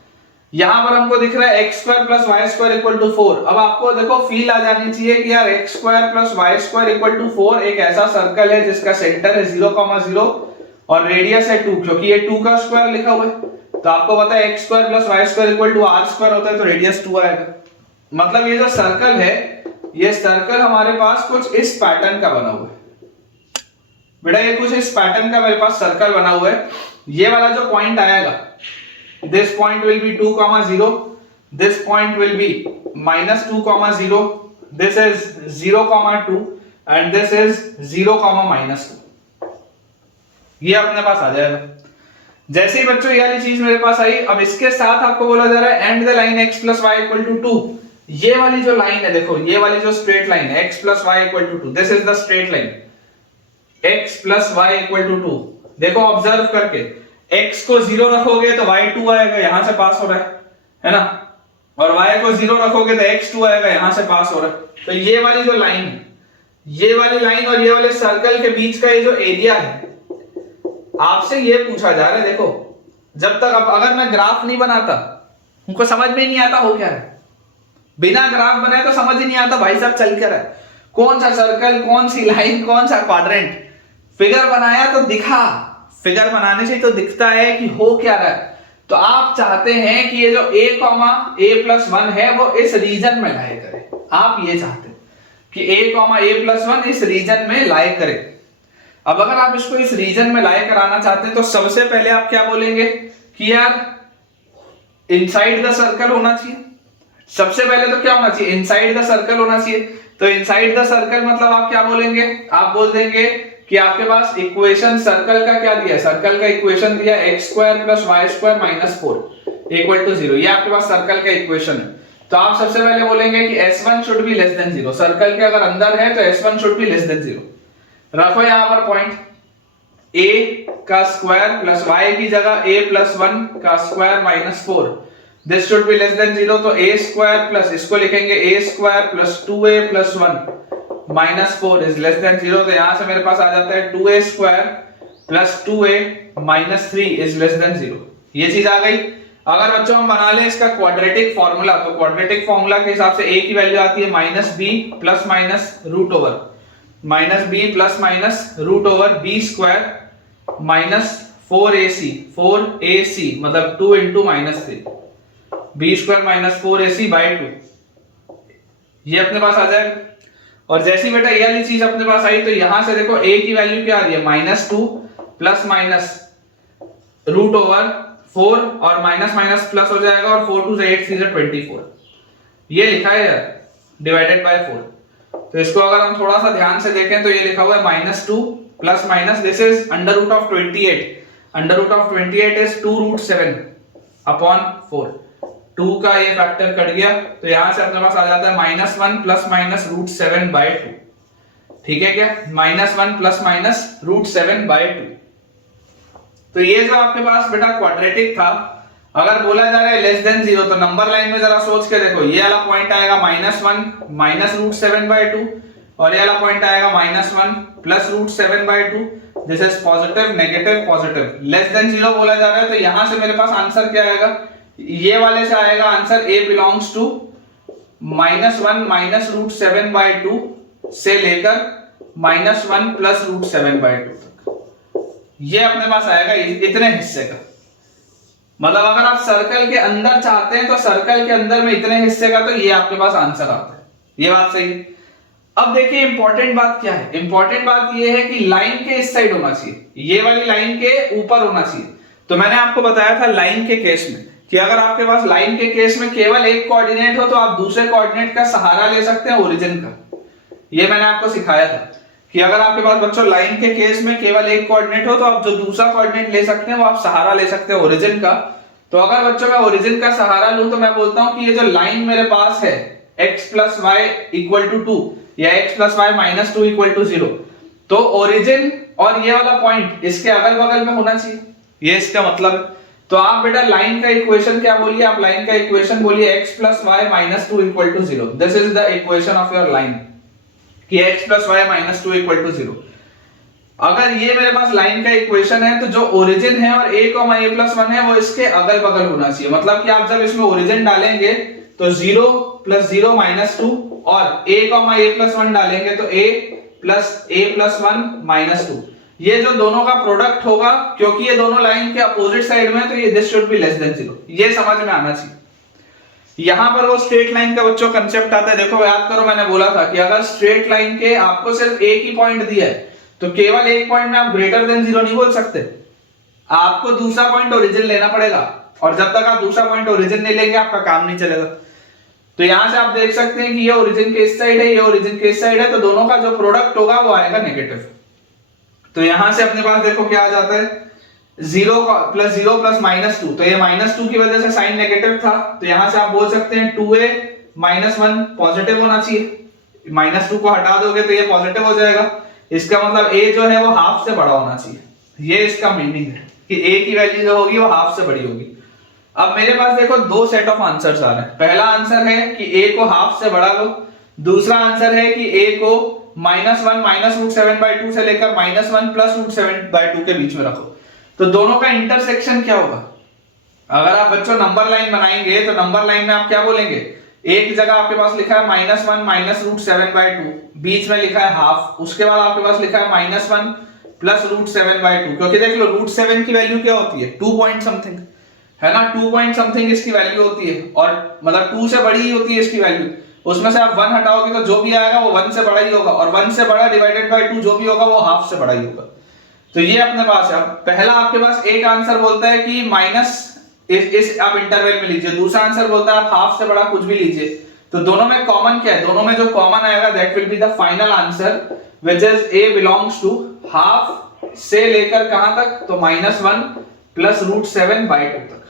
यहां पर हमको दिख रहा है x square plus y square equal to 4। अब आपको देखो फील आ जानी चाहिए कि यार x square plus y square equal to 4 एक ऐसा सर्कल है जिसका सेंटर है 0,0 और रेडियस है 2, क्योंकि ये 2 का स्क्वायर लिखा हुआ है। तो आपको पता है x square plus y square equal to r square होता है, तो रेडियस 2 आएगा। मतलब ये जो सर्कल है, ये सर्कल हमारे पास कुछ इस पैटर्न का बना हुआ है बेटा, ये कुछ इस पैटर्न का मेरे पास सर्कल बना हुआ है। ये वाला जो पॉइंट आएगा, this point will be 2,0, this point will be minus 2,0, this is 0,2 and this is 0,-2। ये अपने पास आ जाएगा। जैसे ही बच्चों ये वाली चीज मेरे पास आई, अब इसके साथ आपको बोला जा रहा है and the line x plus y equal to 2। ये वाली जो लाइन है, देखो ये वाली जो स्ट्रेट लाइन है x plus y equal to 2, this is the straight line x plus y equal to 2। देखो ऑब्जर्व करके, x को 0 रखोगे तो y 2 आएगा, यहां से पास हो रहा है ना, और y को 0 रखोगे तो x 2 आएगा, यहां से पास हो रहा है। तो ये वाली जो लाइन है, ये वाली लाइन और ये वाले सर्कल के बीच का ये जो एरिया है, आपसे ये पूछा जा रहा है। देखो जब तक अब अगर मैं ग्राफ नहीं बनाता, उनको समझ में नहीं आता हो क्या है। बिना ग्राफ बनाए तो समझ ही नहीं आता भाई साहब चल क्या रहा है, कौन सा सर्कल, कौन सी लाइन, कौन सा क्वाड्रेंट। फिगर बनाया तो दिखा, फिगर बनाने से तो दिखता है कि हो क्या रहा है। तो आप चाहते हैं कि ये जो a कॉमा a प्लस 1 है वो इस रीजन में लाई करे, आप ये चाहते हैं कि a कॉमा a प्लस 1 इस रीजन में लाई करे। अब अगर आप इसको इस रीजन में लाई कराना चाहते हैं तो सबसे पहले आप क्या बोलेंगे कि यार इनसाइड द सर्कल होना चाहिए। सबसे पहले तो क्या होना चाहिए, इनसाइड द सर्कल होना चाहिए। तो इनसाइड द सर्कल मतलब आप क्या बोलेंगे, आप बोल देंगे कि आपके पास इक्वेशन सर्कल का क्या दिया है, सर्कल का इक्वेशन दिया है x square plus y square minus 4 equal to 0। ये आपके पास सर्कल का इक्वेशन है। तो आप सबसे पहले बोलेंगे कि s1 should be less than 0। Circle के अगर अंदर है तो s1 should be less than 0। रखो यहां पर पॉइंट a का स्क्वायर प्लस y की जगह a प्लस 1 का square minus 4, this should be less than 0। तो a स्क्वायर प्लस इसको लिखेंगे a square plus 2a plus 1 minus 4 is less than 0। तो यहां से मेरे पास आ जाता है 2a square plus 2a minus 3 is less than 0। ये चीज आ गई। अगर बच्चों हम बना लें इसका क्वाड्रेटिक फार्मूला, तो क्वाड्रेटिक फार्मूला के हिसाब से a की वैल्यू आती है minus b plus minus root over minus b plus minus root over b square minus 4ac मतलब 2 into minus 3 b square minus 4ac by 2, ये अपने पास आ जाएगा। और जैसी बेटा ये वाली चीज अपने पास आई तो यहां से देखो a की वैल्यू क्या आ रही है minus 2 plus minus root over 4 और माइनस माइनस प्लस हो जाएगा और 4 2 8 3 24 ये लिखा है यार डिवाइडेड बाय 4। तो इसको अगर हम थोड़ा सा ध्यान से देखें तो ये लिखा हुआ है minus 2 plus minus this is under root of 28, under root of 28 is 2 root 7 upon 4। 2 का ये फैक्टर कट गया तो यहां से अपने पास आ जाता है minus 1 plus minus root 7 by 2। ठीक है क्या, minus 1 plus minus root 7 by 2। तो ये जो आपके पास बेटा क्वाड्रेटिक था, अगर बोला जा रहा है लेस देन 0 तो नंबर लाइन में जरा सोच के देखो, ये वाला पॉइंट आएगा माइनस 1 माइनस रूट 7 बाय 2 और ये वाला पॉइंट आएगा minus 1 plus root 7 by 2। This is positive negative positive. Less than 0 बोला जा रहा है तो यहां से मेरे पास आंसर क्या आएगा, ये वाले से आएगा answer a belongs to minus 1 minus root 7 by 2 से लेकर माइनस 1 प्लस रूट 7 बाय 2 तक। ये अपने पास आएगा इतने हिस्से का। मतलब अगर आप सर्कल के अंदर चाहते हैं तो सर्कल के अंदर में इतने हिस्से का, तो ये आपके पास आंसर आता है। ये बात सही है। अब देखिए इंपॉर्टेंट बात क्या है, इंपॉर्टेंट बात ये है कि लाइन के इस साइड होना चाहिए, ये वाली लाइन के ऊपर होना चाहिए। तो मैंने आपको बताया था लाइन के केस में कि अगर आपके पास लाइन के केस में केवल एक कोऑर्डिनेट हो तो आप दूसरे कोऑर्डिनेट का सहारा ले सकते हैं ओरिजिन का। ये मैंने आपको सिखाया था कि अगर आपके पास बच्चों लाइन के केस में केवल एक कोऑर्डिनेट हो तो आप जो दूसरा कोऑर्डिनेट ले सकते हैं वो आप सहारा ले सकते हैं ओरिजिन का। तो अगर बच्चों मैं ओरिजिन का सहारा लूं तो मैं बोलता हूं कि ये जो लाइन मेरे पास है x plus y equal to 2 या x plus y minus 2 equal to 0, तो ओरिजिन और ये वाला पॉइंट इसके अगल बगल में होना चाहिए, ये इसका मतलब है। तो आप बेटा लाइन का इक्वेशन क्या बोलिए, आप लाइन का इक्वेशन बोलिए x plus y minus 2 equal to 0। This is the equation of your line कि x plus y minus 2 equal to 0। अगर ये मेरे पास लाइन का इक्वेशन है तो जो ओरिजिन है और a प्लस 1 है वो इसके अगल बगल होना चाहिए। मतलब कि आप जब इसमें ओरिजिन डालेंगे तो 0 प्लस 0 माइनस 2 और a प्लस 1 डालेंगे तो a प्लस 1 माइनस 2। ये जो दोनों का प्रोडक्ट होगा, क्योंकि ये दोनों लाइन के अपोजिट साइड में है तो ये this should be less than 0। ये समझ में आना चाहिए। यहां पर वो स्ट्रेट लाइन का बच्चों कंसेप्ट आता है। देखो याद करो मैंने बोला था कि अगर स्ट्रेट लाइन के आपको सिर्फ एक ही पॉइंट दिया है तो केवल एक पॉइंट में आप ग्रेटर देन 0 नहीं बोल सकते, आपको दूसरा पॉइंट ओरिजिन लेना पड़ेगा। और जब तक आप दूसरा पॉइंट ओरिजिन नहीं लेंगे आपका काम नहीं चलेगा। तो यहां से आप देख सकते हैं कि ये ओरिजिन के इस साइड है, ये ओरिजिन के इस साइड है, तो दोनों का जो प्रोडक्ट होगा वो आएगा नेगेटिव। तो यहां से अपने पास देखो क्या आ जाता है 0 प्लस माइनस 2। तो ये माइनस 2 की वजह से साइन नेगेटिव था, तो यहां से आप बोल सकते हैं 2a माइनस 1 पॉजिटिव होना चाहिए। माइनस 2 को हटा दोगे तो ये पॉजिटिव हो जाएगा। इसका मतलब a जो है वो हाफ से बड़ा होना चाहिए। ये इसका मीनिंग है कि a की वैल्यू जो होगी वो हाफ से बड़ी होगी। अब मेरे पास देखो दो सेट ऑफ आंसर्स आ रहे हैं। पहला आंसर है कि a को हाफ से बड़ा लो, दूसरा आंसर है कि a को माइनस 1 माइनस रूट 7 बाई 2 से लेकर माइनस 1 प्लस रूट 7 बाई 2 के बीच में रखो। तो दोनों का इंटरसेक्शन क्या होगा? अगर आप बच्चों नंबर लाइन बनाएंगे तो नंबर लाइन में आप क्या बोलेंगे, एक जगह आपके पास लिखा है -1 माइनस रूट 7 बाई 2, बीच में लिखा है हाफ, उसके बाद आपके पास लिखा है -1 प्लस √7/2, क्योंकि देख लो √7 की वैल्यू क्या होती है 2 पॉइंट समथिंग, है ना, 2 पॉइंट समथिंग इसकी वैल्यू होती है, और मतलब 2 से बड़ी ही होती है इसकी वैल्यू। उसमें से आप 1 हटाओगे तो जो भी आएगा वो 1 से बड़ा ही होगा, और 1 से बड़ा डिवाइडेड बाय 2 जो भी होगा वो हाफ से बड़ा ही होगा। तो ये अपने पास है। अब पहला आपके पास एक आंसर बोलता है कि माइनस इस आप इंटरवल में लीजिए, दूसरा आंसर बोलता है आप हाफ से बड़ा कुछ भी लीजिए। तो दोनों में कॉमन क्या है, दोनों में जो कॉमन आएगा that will be the final answer, which is a belongs to half से लेकर कहां तक, तो -1 प्लस √7/2 तक।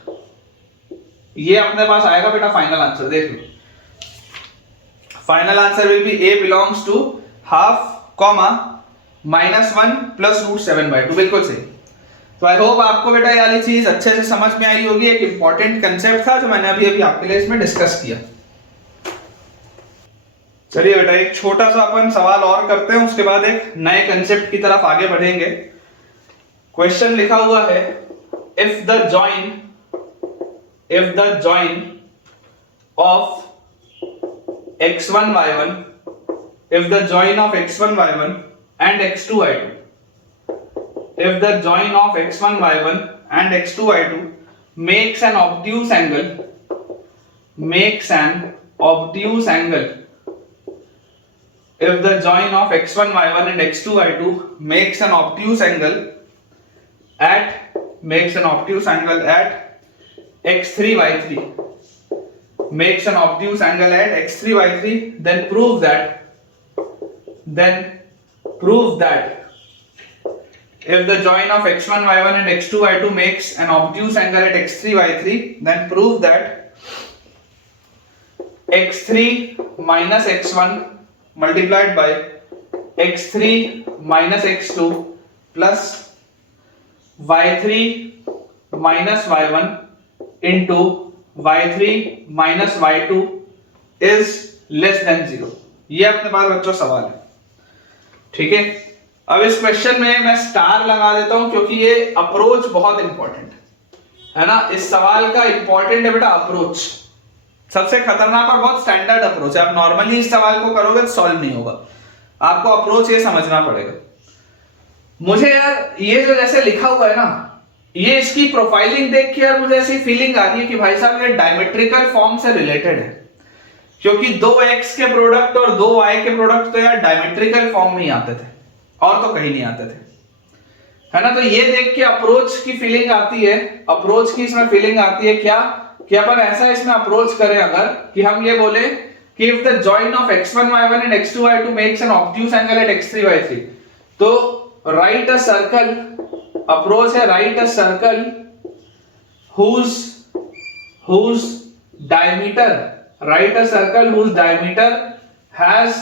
ये अपने पास आएगा बेटा फाइनल आंसर। देख लो, final answer will be a belongs to half comma -1 plus √7/2, बिल्कुल सही। तो आई होप आपको बेटा ये वाली चीज अच्छे से समझ में आई होगी। एक इंपॉर्टेंट कंसेप्ट था जो मैंने अभी आपके लिए इसमें डिस्कस किया। चलिए बेटा एक छोटा सा अपन सवाल और करते हैं, उसके बाद एक नए कंसेप्ट की तरफ आगे बढ़ेंगे। क्वेश्चन लिखा हुआ है, if the join of x1y1 if the join of x1y1 and x2y2 if the join of x1y1 and x2y2 makes an obtuse angle if the join of x1y1 and x2y2 makes an obtuse angle at x3y3 makes an obtuse angle at x3y3, then prove that if the join of x1y1 and x2y2 makes an obtuse angle at x3y3, then prove that x3 minus x1 multiplied by x3 minus x2 plus y3 minus y1 into y3 minus y2 is less than 0। ये अपने पास बच्चों सवाल है, ठीक है। अब इस question में मैं स्टार लगा देता हूं क्योंकि ये अप्रोच बहुत इंपॉर्टेंट है ना। इस सवाल का इंपॉर्टेंट है बेटा अप्रोच, सबसे खतरनाक और बहुत स्टैंडर्ड अप्रोच है। आप नॉर्मली इस सवाल को करोगे तो सॉल्व नहीं होगा, आपको अप्रोच ये समझना पड़ेगा। मुझे यार ये जो जैसे लिखा हुआ है ना, ये इसकी प्रोफाइलिंग देख के यार मुझे ऐसी फीलिंग आ रही है कि भाई साहब ये डायमेट्रिकल फॉर्म से रिलेटेड है, क्योंकि 2x के प्रोडक्ट और 2y के प्रोडक्ट तो यार डायमेट्रिकल फॉर्म में ही आते थे और तो कहीं नहीं आते थे, है ना। तो ये देख के अप्रोच की फीलिंग आती है, अप्रोच की इसमें फीलिंग आती है क्या कि अपन ऐसा इसमें अप्रोच करें अगर कि हम ये बोले कि if the join of x1y1 and x2y2 makes an obtuse angle at x3y3, तो राइट अ सर्कल, अप्रोच है write a circle whose diameter, write a circle whose diameter has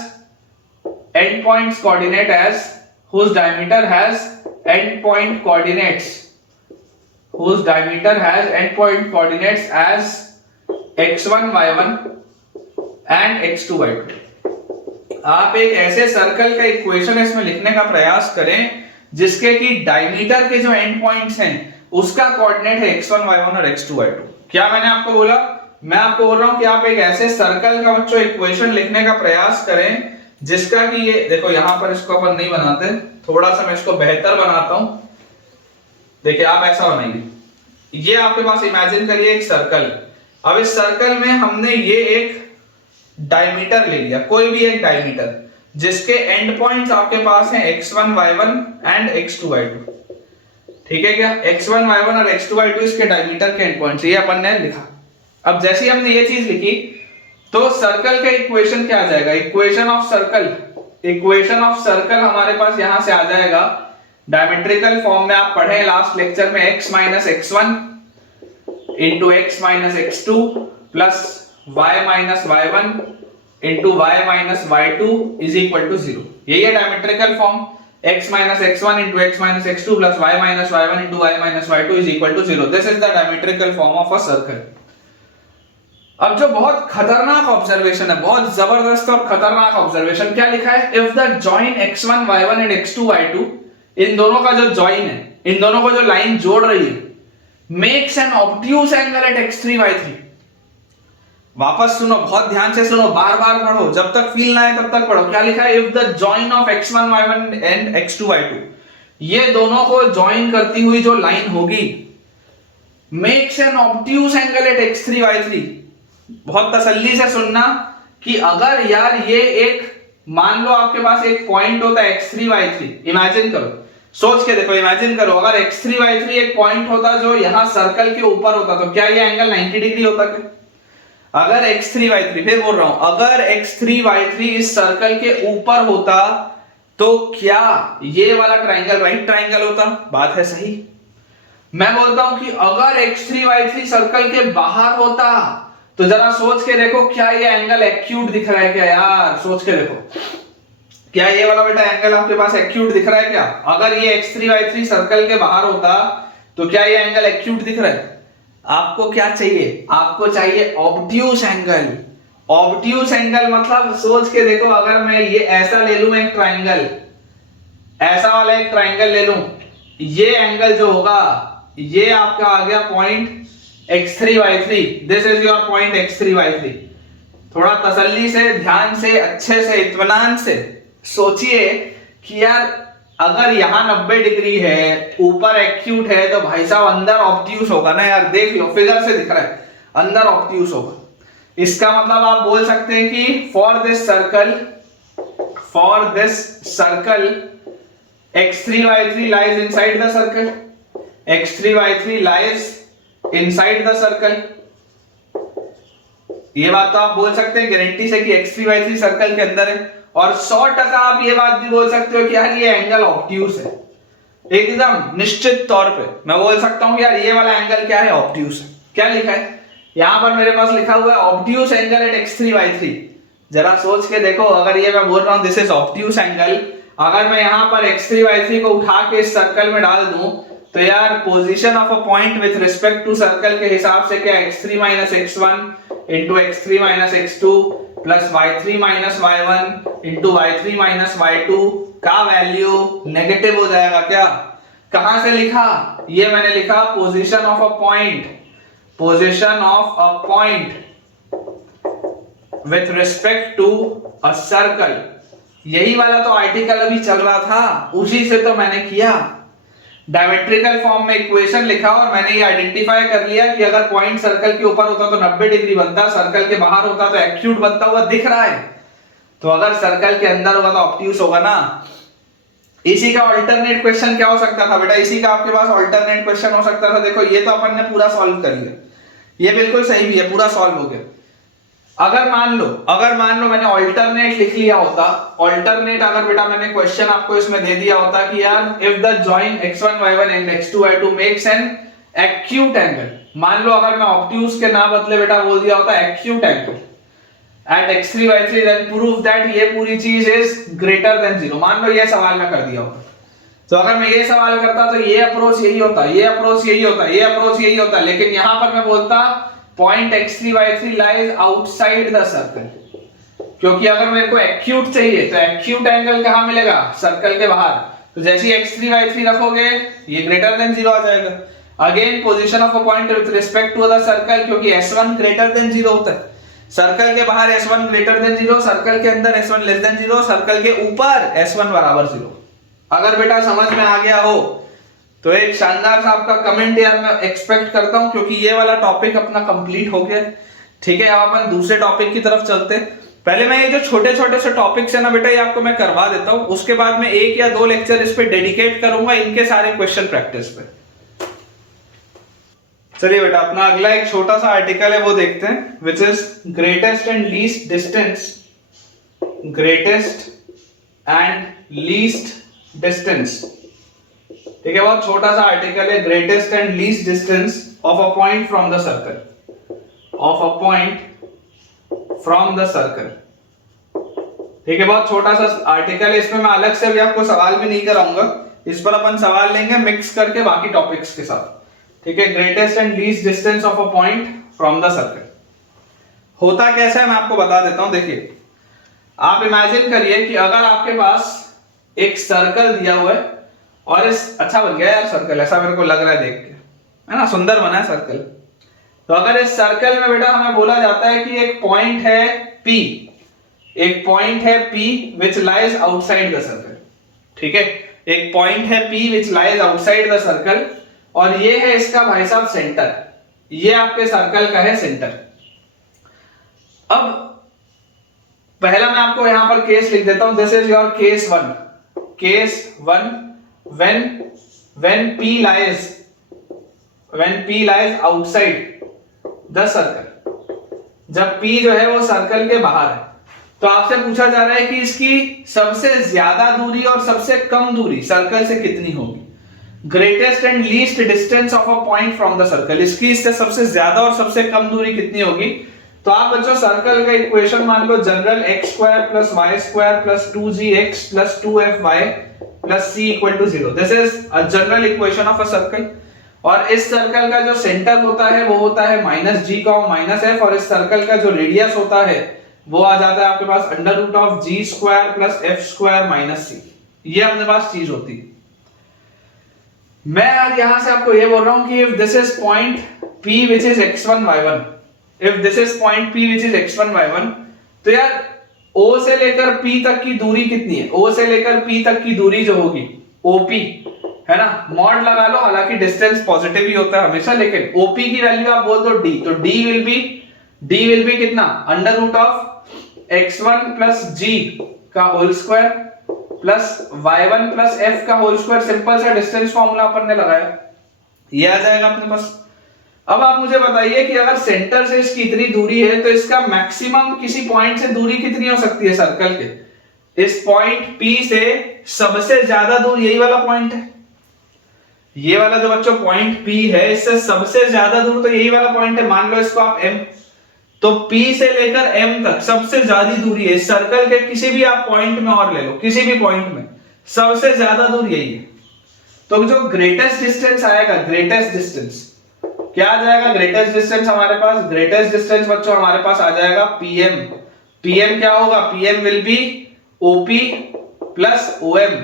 endpoints coordinate as whose diameter has endpoint coordinates as x1y1 and x2y2। आप एक ऐसे circle का equation इसमें लिखने का प्रयास करें जिसके कि डायमीटर के जो एंड पॉइंट्स हैं उसका कोऑर्डिनेट है x1y1 और x2y2। क्या मैंने आपको बोला, मैं आपको बोल रहा हूं कि आप एक ऐसे सर्कल का बच्चों इक्वेशन लिखने का प्रयास करें जिसका कि ये देखो, यहां पर इसको अपन नहीं बनाते, थोड़ा सा मैं इसको बेहतर बनाता हूं। देखिए आप ऐसा बनाइए, ये आपके पास इमेजिन करिए एक सर्कल। अब इस सर्कल में हमने ये एक डायमीटर ले लिया, कोई भी एक डायमीटर जिसके एंड पॉइंट्स आपके पास हैं x1y1 एंड x2y2, ठीक है क्या। x1y1 और x2y2 इसके डायमीटर के एंड पॉइंट्स, ये अपन ने लिखा। अब जैसे ही हमने ये चीज लिखी तो सर्कल का इक्वेशन क्या आ जाएगा, इक्वेशन ऑफ सर्कल हमारे पास यहां से आ जाएगा डायमेट्रिकल फॉर्म में। आप पढ़े लास्ट लेक्चर में x minus x1 into x minus x2 plus y minus y1 into y minus y2 is equal to 0। यही है diametrical form, x minus x1 into x minus x2 plus y minus y1 into y minus y2 is equal to 0। This is the diametrical form of a circle. अब जो बहुत खतरनाक observation है, बहुत जबरदस्त और खतरनाक ऑब्जर्वेशन, क्या लिखा है, if the join x1 y1 and x2 y2, इन दोनों का जो जॉइन है, इन दोनों को जो लाइन जोड़ रही है, makes an obtuse angle at x3 y3। वापस सुनो, बहुत ध्यान से सुनो, बार बार पढ़ो, जब तक फील ना आए तब तक पढ़ो। क्या लिखा है, if the join of x1 y1 and x2 y2, ये दोनों को ज्वाइन करती हुई जो लाइन होगी makes an obtuse angle at x3y3। बहुत तसल्ली से सुनना कि अगर यार ये एक, मान लो आपके पास एक पॉइंट होता है x3y3, इमेजिन करो, सोच के देखो, इमेजिन करो अगर x3y3 एक पॉइंट होता जो यहां सर्कल के ऊपर होता तो क्या ये एंगल 90 डिग्री होता क्या? अगर x3y3, फिर बोल रहा हूं, अगर x3y3 इस सर्कल के ऊपर होता तो क्या ये वाला ट्राइंगल राइट ट्राइंगल होता? बात है सही। मैं बोलता हूं कि अगर x3y3 सर्कल के बाहर होता तो जरा सोच के देखो, क्या ये एंगल एक्यूट दिख रहा है क्या यार? सोच के देखो, क्या ये वाला बेटा एंगल आपके पास एक्यूट दिख रहा है क्या? अगर ये x3y3 सर्कल के बाहर होता तो क्या ये एंगल एक्यूट दिख रहा है? आपको क्या चाहिए? आपको चाहिए ऑब्ट्यूस एंगल। ऑब्ट्यूस एंगल मतलब सोच के देखो, अगर मैं ये ऐसा ले लूं एक ट्राइंगल, ऐसा वाला एक ट्राइंगल ले लूं, ये एंगल जो होगा ये आपका आ गया point x3y3, this is your point x3y3। थोड़ा तसल्ली से, ध्यान से, अच्छे से, इत्मीनान से सोचिए कि यार अगर यहां 90 डिग्री है, ऊपर एक्यूट है, तो भाई साहब अंदर ऑब्ट्यूस होगा ना यार। देख लो, फिगर से दिख रहा है, अंदर ऑब्ट्यूस होगा। इसका मतलब आप बोल सकते हैं कि for this circle x3y3 lies inside the circle, x3y3 lies inside the circle. ये बात तो आप बोल सकते हैं गारंटी से कि x3y3 सर्कल के अंदर है। और 100% आप ये बात भी बोल सकते हो कि यार ये एंगल ऑब्ट्यूस है। एकदम निश्चित तौर पे मैं बोल सकता हूं कि यार ये वाला एंगल क्या है? ऑब्ट्यूस है। क्या लिखा है यहां पर? मेरे पास लिखा हुआ है ऑब्ट्यूस एंगल एट x3y3। जरा सोच के देखो, अगर ये मैं बोल रहा हूं दिस इज ऑब्ट्यूस एंगल, अगर मैं यहां पर x3y3 को उठा के इस सर्कल में डाल दूं तो यार position of a point with respect to circle के हिसाब से क्या x3 minus x1 into x3 minus x2 plus y3 minus y1 into y3 minus y2 का वैल्यू नेगेटिव हो जाएगा क्या? कहां से लिखा? ये मैंने लिखा position of a point, position of a point with respect to a circle. यही वाला तो आर्टिकल अभी चल रहा था, उसी से तो मैंने किया। डायमेट्रिकल फॉर्म में इक्वेशन लिखा और मैंने ये आइडेंटिफाई कर लिया कि अगर पॉइंट सर्कल के ऊपर होता तो 90 डिग्री बनता, सर्कल के बाहर होता तो एक्यूट बनता हुआ दिख रहा है। तो अगर सर्कल के अंदर होगा तो ऑब्ट्यूस होगा ना। इसी का अल्टरनेट क्वेश्चन क्या हो सकता था बेटा? इसी का आपके पास अल्टरनेट क्वेश्चन हो सकता था। देखो ये तो अपन ने पूरा सॉल्व कर लिया, ये बिल्कुल सही भी है, पूरा सॉल्व हो गया। अगर मान लो मैंने ऑल्टरनेट लिख लिया होता, ऑल्टरनेट अगर बेटा मैंने क्वेश्चन आपको इसमें दे दिया होता कि यार if the join x1 y1 and x2 y2 makes an acute angle, मान लो अगर मैं ऑब्ट्यूस के ना बदले बेटा बोल दिया होता acute angle at x3 y3 then prove that ये पूरी चीज इज ग्रेटर देन 0। मान लो ये सवाल मैं कर दिया होता, तो अगर मैं ये सवाल करता तो ये अप्रोच यही होता, ये अप्रोच यही होता, ये अप्रोच यही होता, लेकिन यहां पर मैं बोलता point x3 y3 lies outside the circle, क्योंकि अगर मेरे को एक्यूट चाहिए तो एक्यूट एंगल कहां मिलेगा? सर्कल के बाहर। तो जैसे ही x3 y3 रखोगे ये ग्रेटर देन 0 आ जाएगा। Again position of a point with respect to the circle, क्योंकि s1 ग्रेटर देन 0 होता है। सर्कल के बाहर s1 ग्रेटर देन 0, सर्कल के अंदर s1 लेस देन 0, सर्कल के ऊपर s1 बराबर 0। अगर बेटा समझ में आ गया हो तो एक शानदार सा आपका कमेंट यार मैं एक्सपेक्ट करता हूं, क्योंकि ये वाला टॉपिक अपना कंप्लीट हो गया। ठीक है, अब अपन दूसरे टॉपिक की तरफ चलते। पहले मैं ये जो छोटे छोटे से टॉपिक्स है ना बेटा, ये आपको मैं करवा देता हूं, उसके बाद में 1 या 2 लेक्चर इस पे डेडिकेट करूंगा, इनके सारे क्वेश्चन प्रैक्टिस पे। चलिए बेटा, अपना अगला एक छोटा सा आर्टिकल है वो देखते हैं, which is greatest and least distance, greatest and least distance. ठीक है, बहुत छोटा सा आर्टिकल है, greatest and least distance of a point from the circle, of a point from the circle. ठीक है, बहुत छोटा सा आर्टिकल है, इसमें मैं अलग से भी आपको सवाल भी नहीं कराऊंगा, इस पर अपन सवाल लेंगे मिक्स करके बाकी टॉपिक्स के साथ। ठीक है, greatest and least distance of a point from the circle होता कैसा है मैं आपको बता देता हूं। देखिए, आप इमेजिन करिए कि अगर आपके पास एक सर्कल दिया हुआ है और इस, अच्छा बन गया यार सर्कल, ऐसा मेरे को लग रहा है देख के, है ना, सुंदर बना है सर्कल। तो अगर इस सर्कल में बेटा हमें बोला जाता है कि एक पॉइंट है P, एक पॉइंट है P which lies outside the circle. ठीक है, एक पॉइंट है P which lies outside the circle, और ये है इसका भाई साहब सेंटर, ये आपके सर्कल का है सेंटर। अब पहला मैं आपको यहां पर केस लिख देता हूं, this is your case one. Case one, when P lies outside the circle, जब P जो है वो सर्कल के बाहर है, तो आपसे पूछा जा रहा है कि इसकी सबसे ज्यादा दूरी और सबसे कम दूरी सर्कल से कितनी होगी। Greatest and least distance of a point from the circle, इसकी इससे सबसे ज्यादा और सबसे कम दूरी कितनी होगी। तो आप बच्चों सर्कल का इक्वेशन मान लो general x square plus y square plus 2gx plus 2fy plus c equal to 0। This is a general equation of a circle. और इस सर्कल का जो सेंटर होता है वो होता है माइनस जी का माइनस एफ, और इस सर्कल का जो रेडियस होता है वो आ जाता है आपके पास under root of g square plus f square minus c. ये अपने पास चीज होती है। मैं यार यहां से आपको ये बोल रहा हूं कि if this is point P which is x1 y1, if this is point P which is x1 y1, तो यार O से लेकर P तक की दूरी कितनी है? O से लेकर P तक की दूरी जो होगी OP है ना, मॉड लगा लो, हालांकि डिस्टेंस पॉजिटिव ही होता है हमेशा, लेकिन OP की वैल्यू आप बोल दो D, तो D विल बी कितना under root of x1 plus g का whole square plus y1 plus f का होल स्क्वायर। सिंपल सा डिस्टेंस फॉर्मूला अपन ने लगाया, ये आ जाएगा अपने पास। अब आप मुझे बताइए कि अगर सेंटर से इसकी इतनी दूरी है तो इसका मैक्सिमम किसी पॉइंट से दूरी कितनी हो सकती है सर्कल के। इस पॉइंट P से सबसे ज्यादा दूर यही वाला पॉइंट है, ये वाला जो बच्चों पॉइंट P है इससे सबसे ज्यादा दूर तो यही वाला पॉइंट है। मान लो इसको आप M, तो P से लेकर M तक सबसे ज्यादा दूरी है इस सर्कल के, किसी भी आप पॉइंट में और ले लो, किसी भी पॉइंट में सबसे ज्यादा दूर यही है। तो जो ग्रेटेस्ट डिस्टेंस आएगा, ग्रेटेस्ट डिस्टेंस क्या आ जाएगा? ग्रेटेस्ट डिस्टेंस हमारे पास, ग्रेटेस्ट डिस्टेंस बच्चों हमारे पास आ जाएगा PM। PM क्या होगा? PM will be OP plus OM,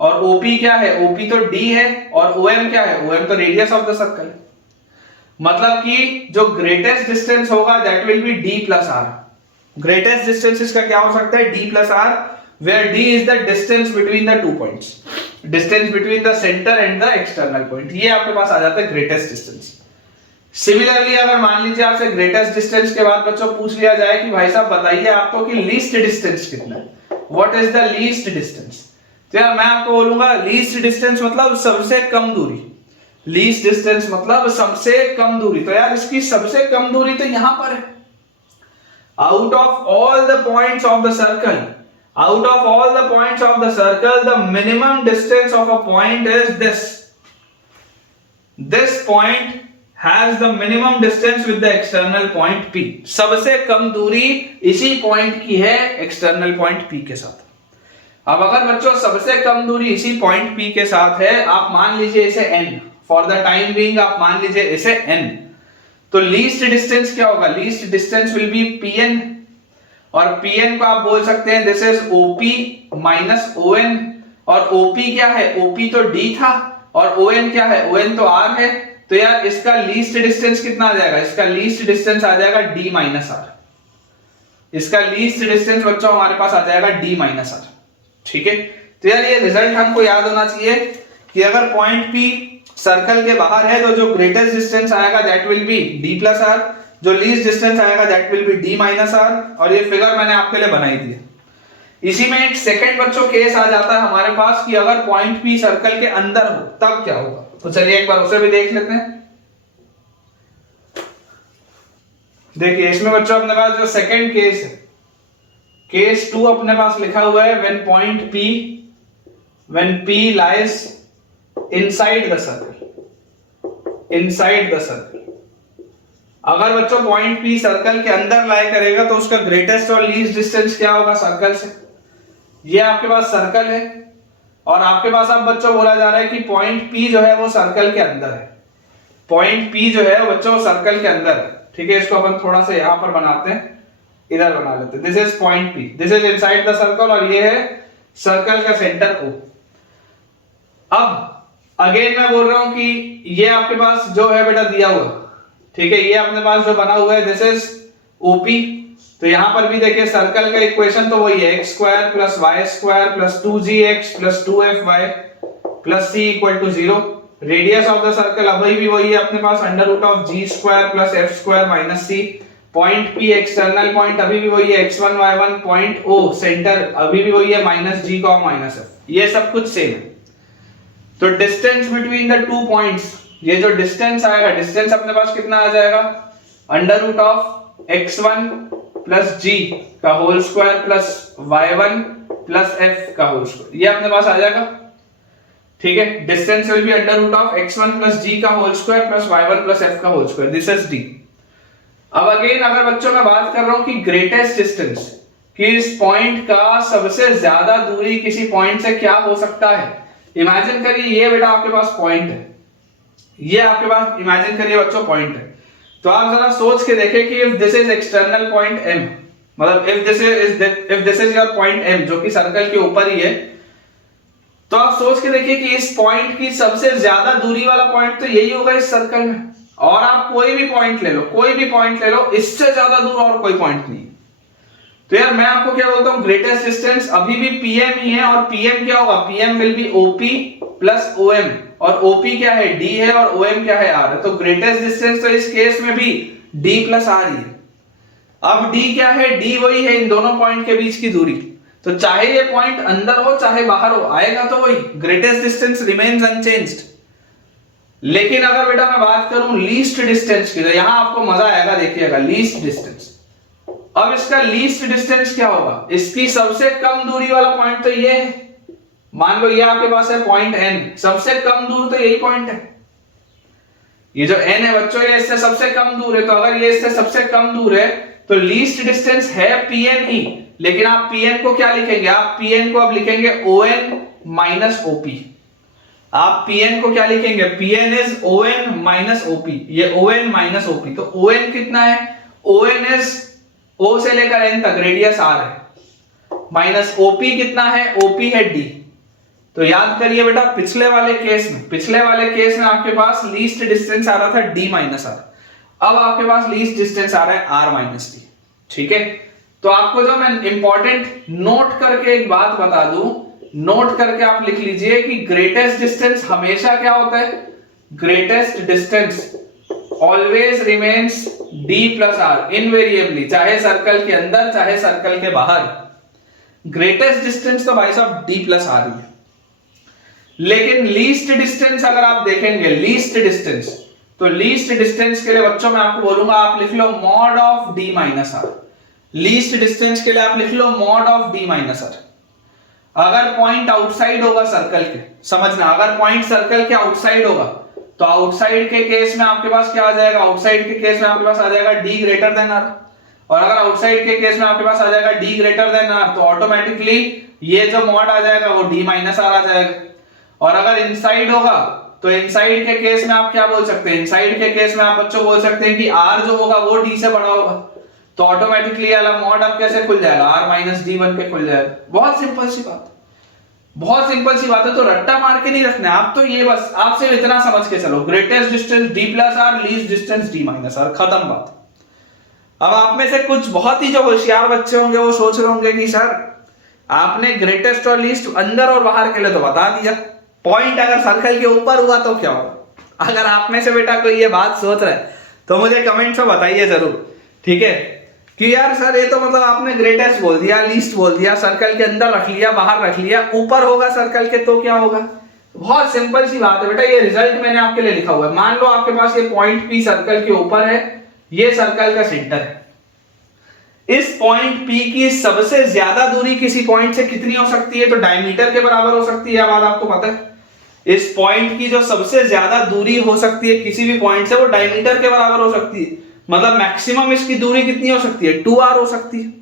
और OP क्या है? OP तो D है, और OM क्या है? OM तो रेडियस ऑफ द सर्कल। मतलब कि जो ग्रेटेस्ट डिस्टेंस होगा that will B D plus R। Greatest distance इसका क्या हो सकता है? D plus R, where D is the distance between the two points, distance between the center and the external point। ये आपके पास आ जाता है ग्रेटेस्ट डिस्टेंस। सिमिलरली अगर मान लीजिए आपसे ग्रेटेस्ट डिस्टेंस के बाद बच्चों पूछ लिया जाए कि भाई साहब बताइए आपको कि लीस्ट डिस्टेंस कितना है, what is the least distance, तो यार मैं आपको बोलूंगा लीस्ट डिस्टेंस मतलब सबसे कम दूरी। लीस्ट डिस्टेंस मतलब सबसे कम दूरी, तो यार इसकी सबसे कम दूरी तो यहां पर है। Out of all the points of the circle, out of all the points of the circle, the minimum distance of a point is this point has the minimum distance with the external point P। सबसे कम दूरी इसी point की है external point P के साथ। अब अगर बच्चों सबसे कम दूरी इसी पॉइंट P के साथ है, आप मान लीजिए इसे n, for the time being आप मान लीजिए इसे n, तो लीस्ट डिस्टेंस क्या होगा? Least distance will B Pn, और Pn को आप बोल सकते हैं this is OP minus ON, और OP क्या है? OP तो D था, और ON क्या है? ON तो R है। तो यार इसका लीस्ट डिस्टेंस कितना आ जाएगा? इसका लीस्ट डिस्टेंस आ जाएगा D माइनस R। इसका लीस्ट डिस्टेंस बच्चों हमारे पास आ जाएगा D माइनस R। ठीक है, तो यार ये रिजल्ट हमको याद होना चाहिए कि अगर पॉइंट P सर्कल के बाहर है तो जो ग्रेटेस्ट डिस्टेंस आएगा that will B D plus R, जो लीस्ट डिस्टेंस आएगा that will B D minus R, और ये फिगर मैंने आपके लिए बनाई दी है। इसी में एक सेकंड बच्चों केस आ जाता है हमारे पास कि अगर पॉइंट P सर्कल के अंदर हो तब क्या होगा, तो चलिए एक बार उसे भी देख लेते हैं। देखिए इसमें बच्चों अपने पास जो सेकंड केस है, केस 2 अपने पास लिखा हुआ है when P lies inside the circle, inside the circle। अगर बच्चों पॉइंट P सर्कल के अंदर लाई करेगा तो उसका ग्रेटेस्ट और लीस्ट डिस्टेंस क्या होगा सर्कल से? ये आपके पास सर्कल है, और आपके पास अब बच्चों बोला जा रहा है कि पॉइंट P जो है वो सर्कल के अंदर है। पॉइंट P जो है बच्चों सर्कल के अंदर है। ठीक है, इसको अपन थोड़ा सा यहां पर बनाते हैं, इधर बना लेते हैं। This is point P, this is inside the circle, और ये है सर्कल का सेंटर O। अब अगेन मैं बोल रहा हूं कि ये आपके पास जो है बेटा दिया हुआ, ठीक है, ये अपने पास जो बना हुआ है दिस इज OP। तो यहां पर भी देखिए सर्कल का इक्वेशन तो वही है x square plus y square plus 2gx plus 2fy plus c equal to 0। Radius of the circle अभी भी वही है अपने पास under root of g square plus f square minus c. Point P external point अभी भी वही है x1 y1। पॉइंट ओ सेंटर अभी भी वही है माइनस जी का माइनस एफ। ये सब कुछ सेम है। तो distance between the two points, ये जो डिस्टेंस आएगा, डिस्टेंस अपने पास कितना आ जाएगा under root of x1 plus g का whole square plus y1 plus f का होल स्क्वायर, ये अपने पास आ जाएगा। ठीक है, distance will be under root of x1 plus g का whole square plus y1 plus f का whole square, this is d। अब अगेन अगर बच्चों मैं बात कर रहा हूं कि ग्रेटेस्ट डिस्टेंस, कि इस पॉइंट का सबसे ज्यादा दूरी किसी पॉइंट से क्या हो सकता है। इमेजिन करिए ये बेटा आपके पास पॉइंट है, ये आपके पास इमेजिन करिए बच्चों पॉइंट है। तो आप जरा सोच के देखें कि if this is external point m, मतलब if this is your point m जो कि सर्कल के ऊपर ही है, तो आप सोच के देखिए कि इस पॉइंट की सबसे ज्यादा दूरी वाला पॉइंट तो यही होगा इस सर्कल में। और आप कोई भी पॉइंट ले लो, कोई भी पॉइंट ले लो, इससे ज्यादा दूर और कोई पॉइंट नहीं। तो यार मैं आपको क्या बोलता हूं, ग्रेटेस्ट डिस्टेंस अभी भी pm ही है। और pm क्या होगा, pm will be op plus om, और op क्या है d है, और om क्या है r है। तो ग्रेटेस्ट डिस्टेंस तो इस केस में भी d प्लस r ही है। अब d क्या है, d वही है इन दोनों पॉइंट के बीच की दूरी। तो चाहे ये पॉइंट अंदर हो चाहे बाहर हो, आएगा तो वही, ग्रेटेस्ट डिस्टेंस रिमेन्स अनचेंज्ड। लेकिन अगर बेटा मैं बात करूं लीस्ट डिस्टेंस की, तो यहां आपको मजा आएगा, देखिएगा लीस्ट डिस्टेंस। अब इसका लीस्ट डिस्टेंस क्या होगा, इसकी सबसे कम दूरी वाला पॉइंट तो ये है। मान लो ये आपके पास है पॉइंट n, सबसे कम दूर तो यही पॉइंट है। ये जो n है बच्चों, ये इससे सबसे कम दूर है। तो अगर ये इससे सबसे कम दूर है तो लीस्ट डिस्टेंस है pn ही। लेकिन आप pn को क्या लिखेंगे, आप pn को अब लिखेंगे on माइनस op। आप pn को क्या लिखेंगे, pn is on minus op, ये on माइनस op। तो on कितना है, on इज o से लेकर n तक रेडियस r है, माइनस op कितना है, op है d। तो याद करिए बेटा पिछले वाले केस में आपके पास लीस्ट डिस्टेंस आ रहा था d माइनस r, अब आपके पास लीस्ट डिस्टेंस आ रहा है r माइनस d। ठीक है, तो आपको जो मैं इंपॉर्टेंट नोट करके एक बात बता दूं, नोट करके आप लिख लीजिए कि ग्रेटेस्ट डिस्टेंस हमेशा क्या होता है, greatest distance always remains d plus r invariably, चाहे सर्कल के अंदर चाहे सर्कल के बाहर। ग्रेटेस्ट डिस्टेंस तो भाई साहब d प्लस r ही है। लेकिन लीस्ट डिस्टेंस अगर आप देखेंगे, लीस्ट डिस्टेंस, तो लीस्ट डिस्टेंस के लिए बच्चों मैं आपको बोलूंगा आप लिख लो mod of d minus r। Least distance के लिए आप लिख लो mod of d minus r। अगर पॉइंट आउटसाइड होगा सर्कल के, समझना, अगर पॉइंट सर्कल के आउटसाइड होगा तो आउटसाइड के केस में आपके पास क्या आ जाएगा, आउटसाइड के केस में आपके पास आ जाएगा d ग्रेटर देन r। और अगर आउटसाइड के केस में आपके पास आ जाएगा d ग्रेटर देन r, तो ऑटोमेटिकली ये जो मॉड आ जाएगा वो d माइनस r आ जाएगा। और अगर इनसाइड होगा तो इनसाइड के केस में आप क्या बोल सकते हैं, इनसाइड के केस में आप बच्चों बोल सकते हैं कि r जो होगा वो d से बड़ा होगा। तो ऑटोमेटिकली वाला मॉड अब कैसे खुल जाएगा, r माइनस d बन के खुल जाएगा। बहुत सिंपल सी बात, बहुत सिंपल सी बात है। तो रट्टा मार के नहीं रखना है आप, तो ये बस आप सिर्फ इतना समझ के चलो, greatest distance d plus r, least distance d minus r, खत्म बात। अब आप में से कुछ बहुत ही जो होशियार बच्चे होंगे वो सोच रहे होंगे कि सर आपने ग्रेटेस्ट और लीस्ट अंदर और बाहर के लिए तो बता दिया, पॉइंट अगर सर्कल के ऊपर हुआ तो क्या होगा। अगर आप में से बेटा कोई ये बात सोच रहा है तो मुझे कमेंट्स में बताइए जरूर, ठीक है, कि यार सर ये तो मतलब आपने ग्रेटेस्ट बोल दिया, लीस्ट बोल दिया, सर्कल के अंदर रख लिया, बाहर रख लिया, ऊपर होगा सर्कल के तो क्या होगा। बहुत सिंपल सी बात है बेटा, ये रिजल्ट मैंने आपके लिए लिखा हुआ है। मान लो आपके पास ये पॉइंट P सर्कल के ऊपर है, ये सर्कल का सेंटर है। इस पॉइंट P की सबसे ज्यादा दूरी किसी पॉइंट से कितनी हो सकती है, तो डायमीटर के बराबर हो सकती है। बात आपको पता है, इस पॉइंट की जो सबसे ज्यादा दूरी हो सकती है किसी भी पॉइंट से, वो डायमीटर के बराबर हो सकती है। मतलब मैक्सिमम इसकी दूरी कितनी हो सकती है, 2r हो सकती है,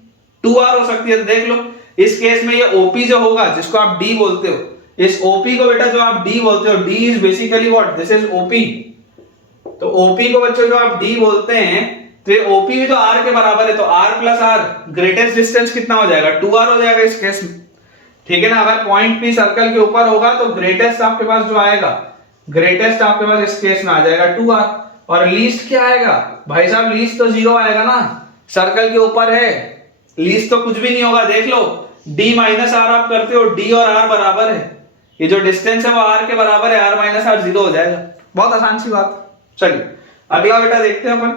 2r हो सकती है। तो देख लो इस केस में ये OP जो होगा, जिसको आप d बोलते हो, इस OP को बेटा जो आप d बोलते हो, d is basically what, this is OP। तो OP को बच्चों जो आप d बोलते हैं, तो ये OP भी तो r के बराबर है, तो r plus r, greatest distance कितना हो जाएगा, 2r हो जाएगा इस केस में। ठीक है ना, अगर पॉइंट P सर्कल के ऊपर होगा तो ग्रेटेस्ट आपके पास जो आएगा, ग्रेटेस्ट आपके पास इस केस में आ जाएगा 2r। और लीस्ट क्या आएगा भाई साहब, लीस्ट तो 0 आएगा ना, सर्कल के ऊपर है, लीस्ट तो कुछ भी नहीं होगा। देख लो d माइनस r आप करते हो, d और r बराबर है, ये जो डिस्टेंस है वो r के बराबर है, r माइनस r 0 हो जाएगा। बहुत आसान सी बात। चलिए अगला बेटा देखते हैं अपन।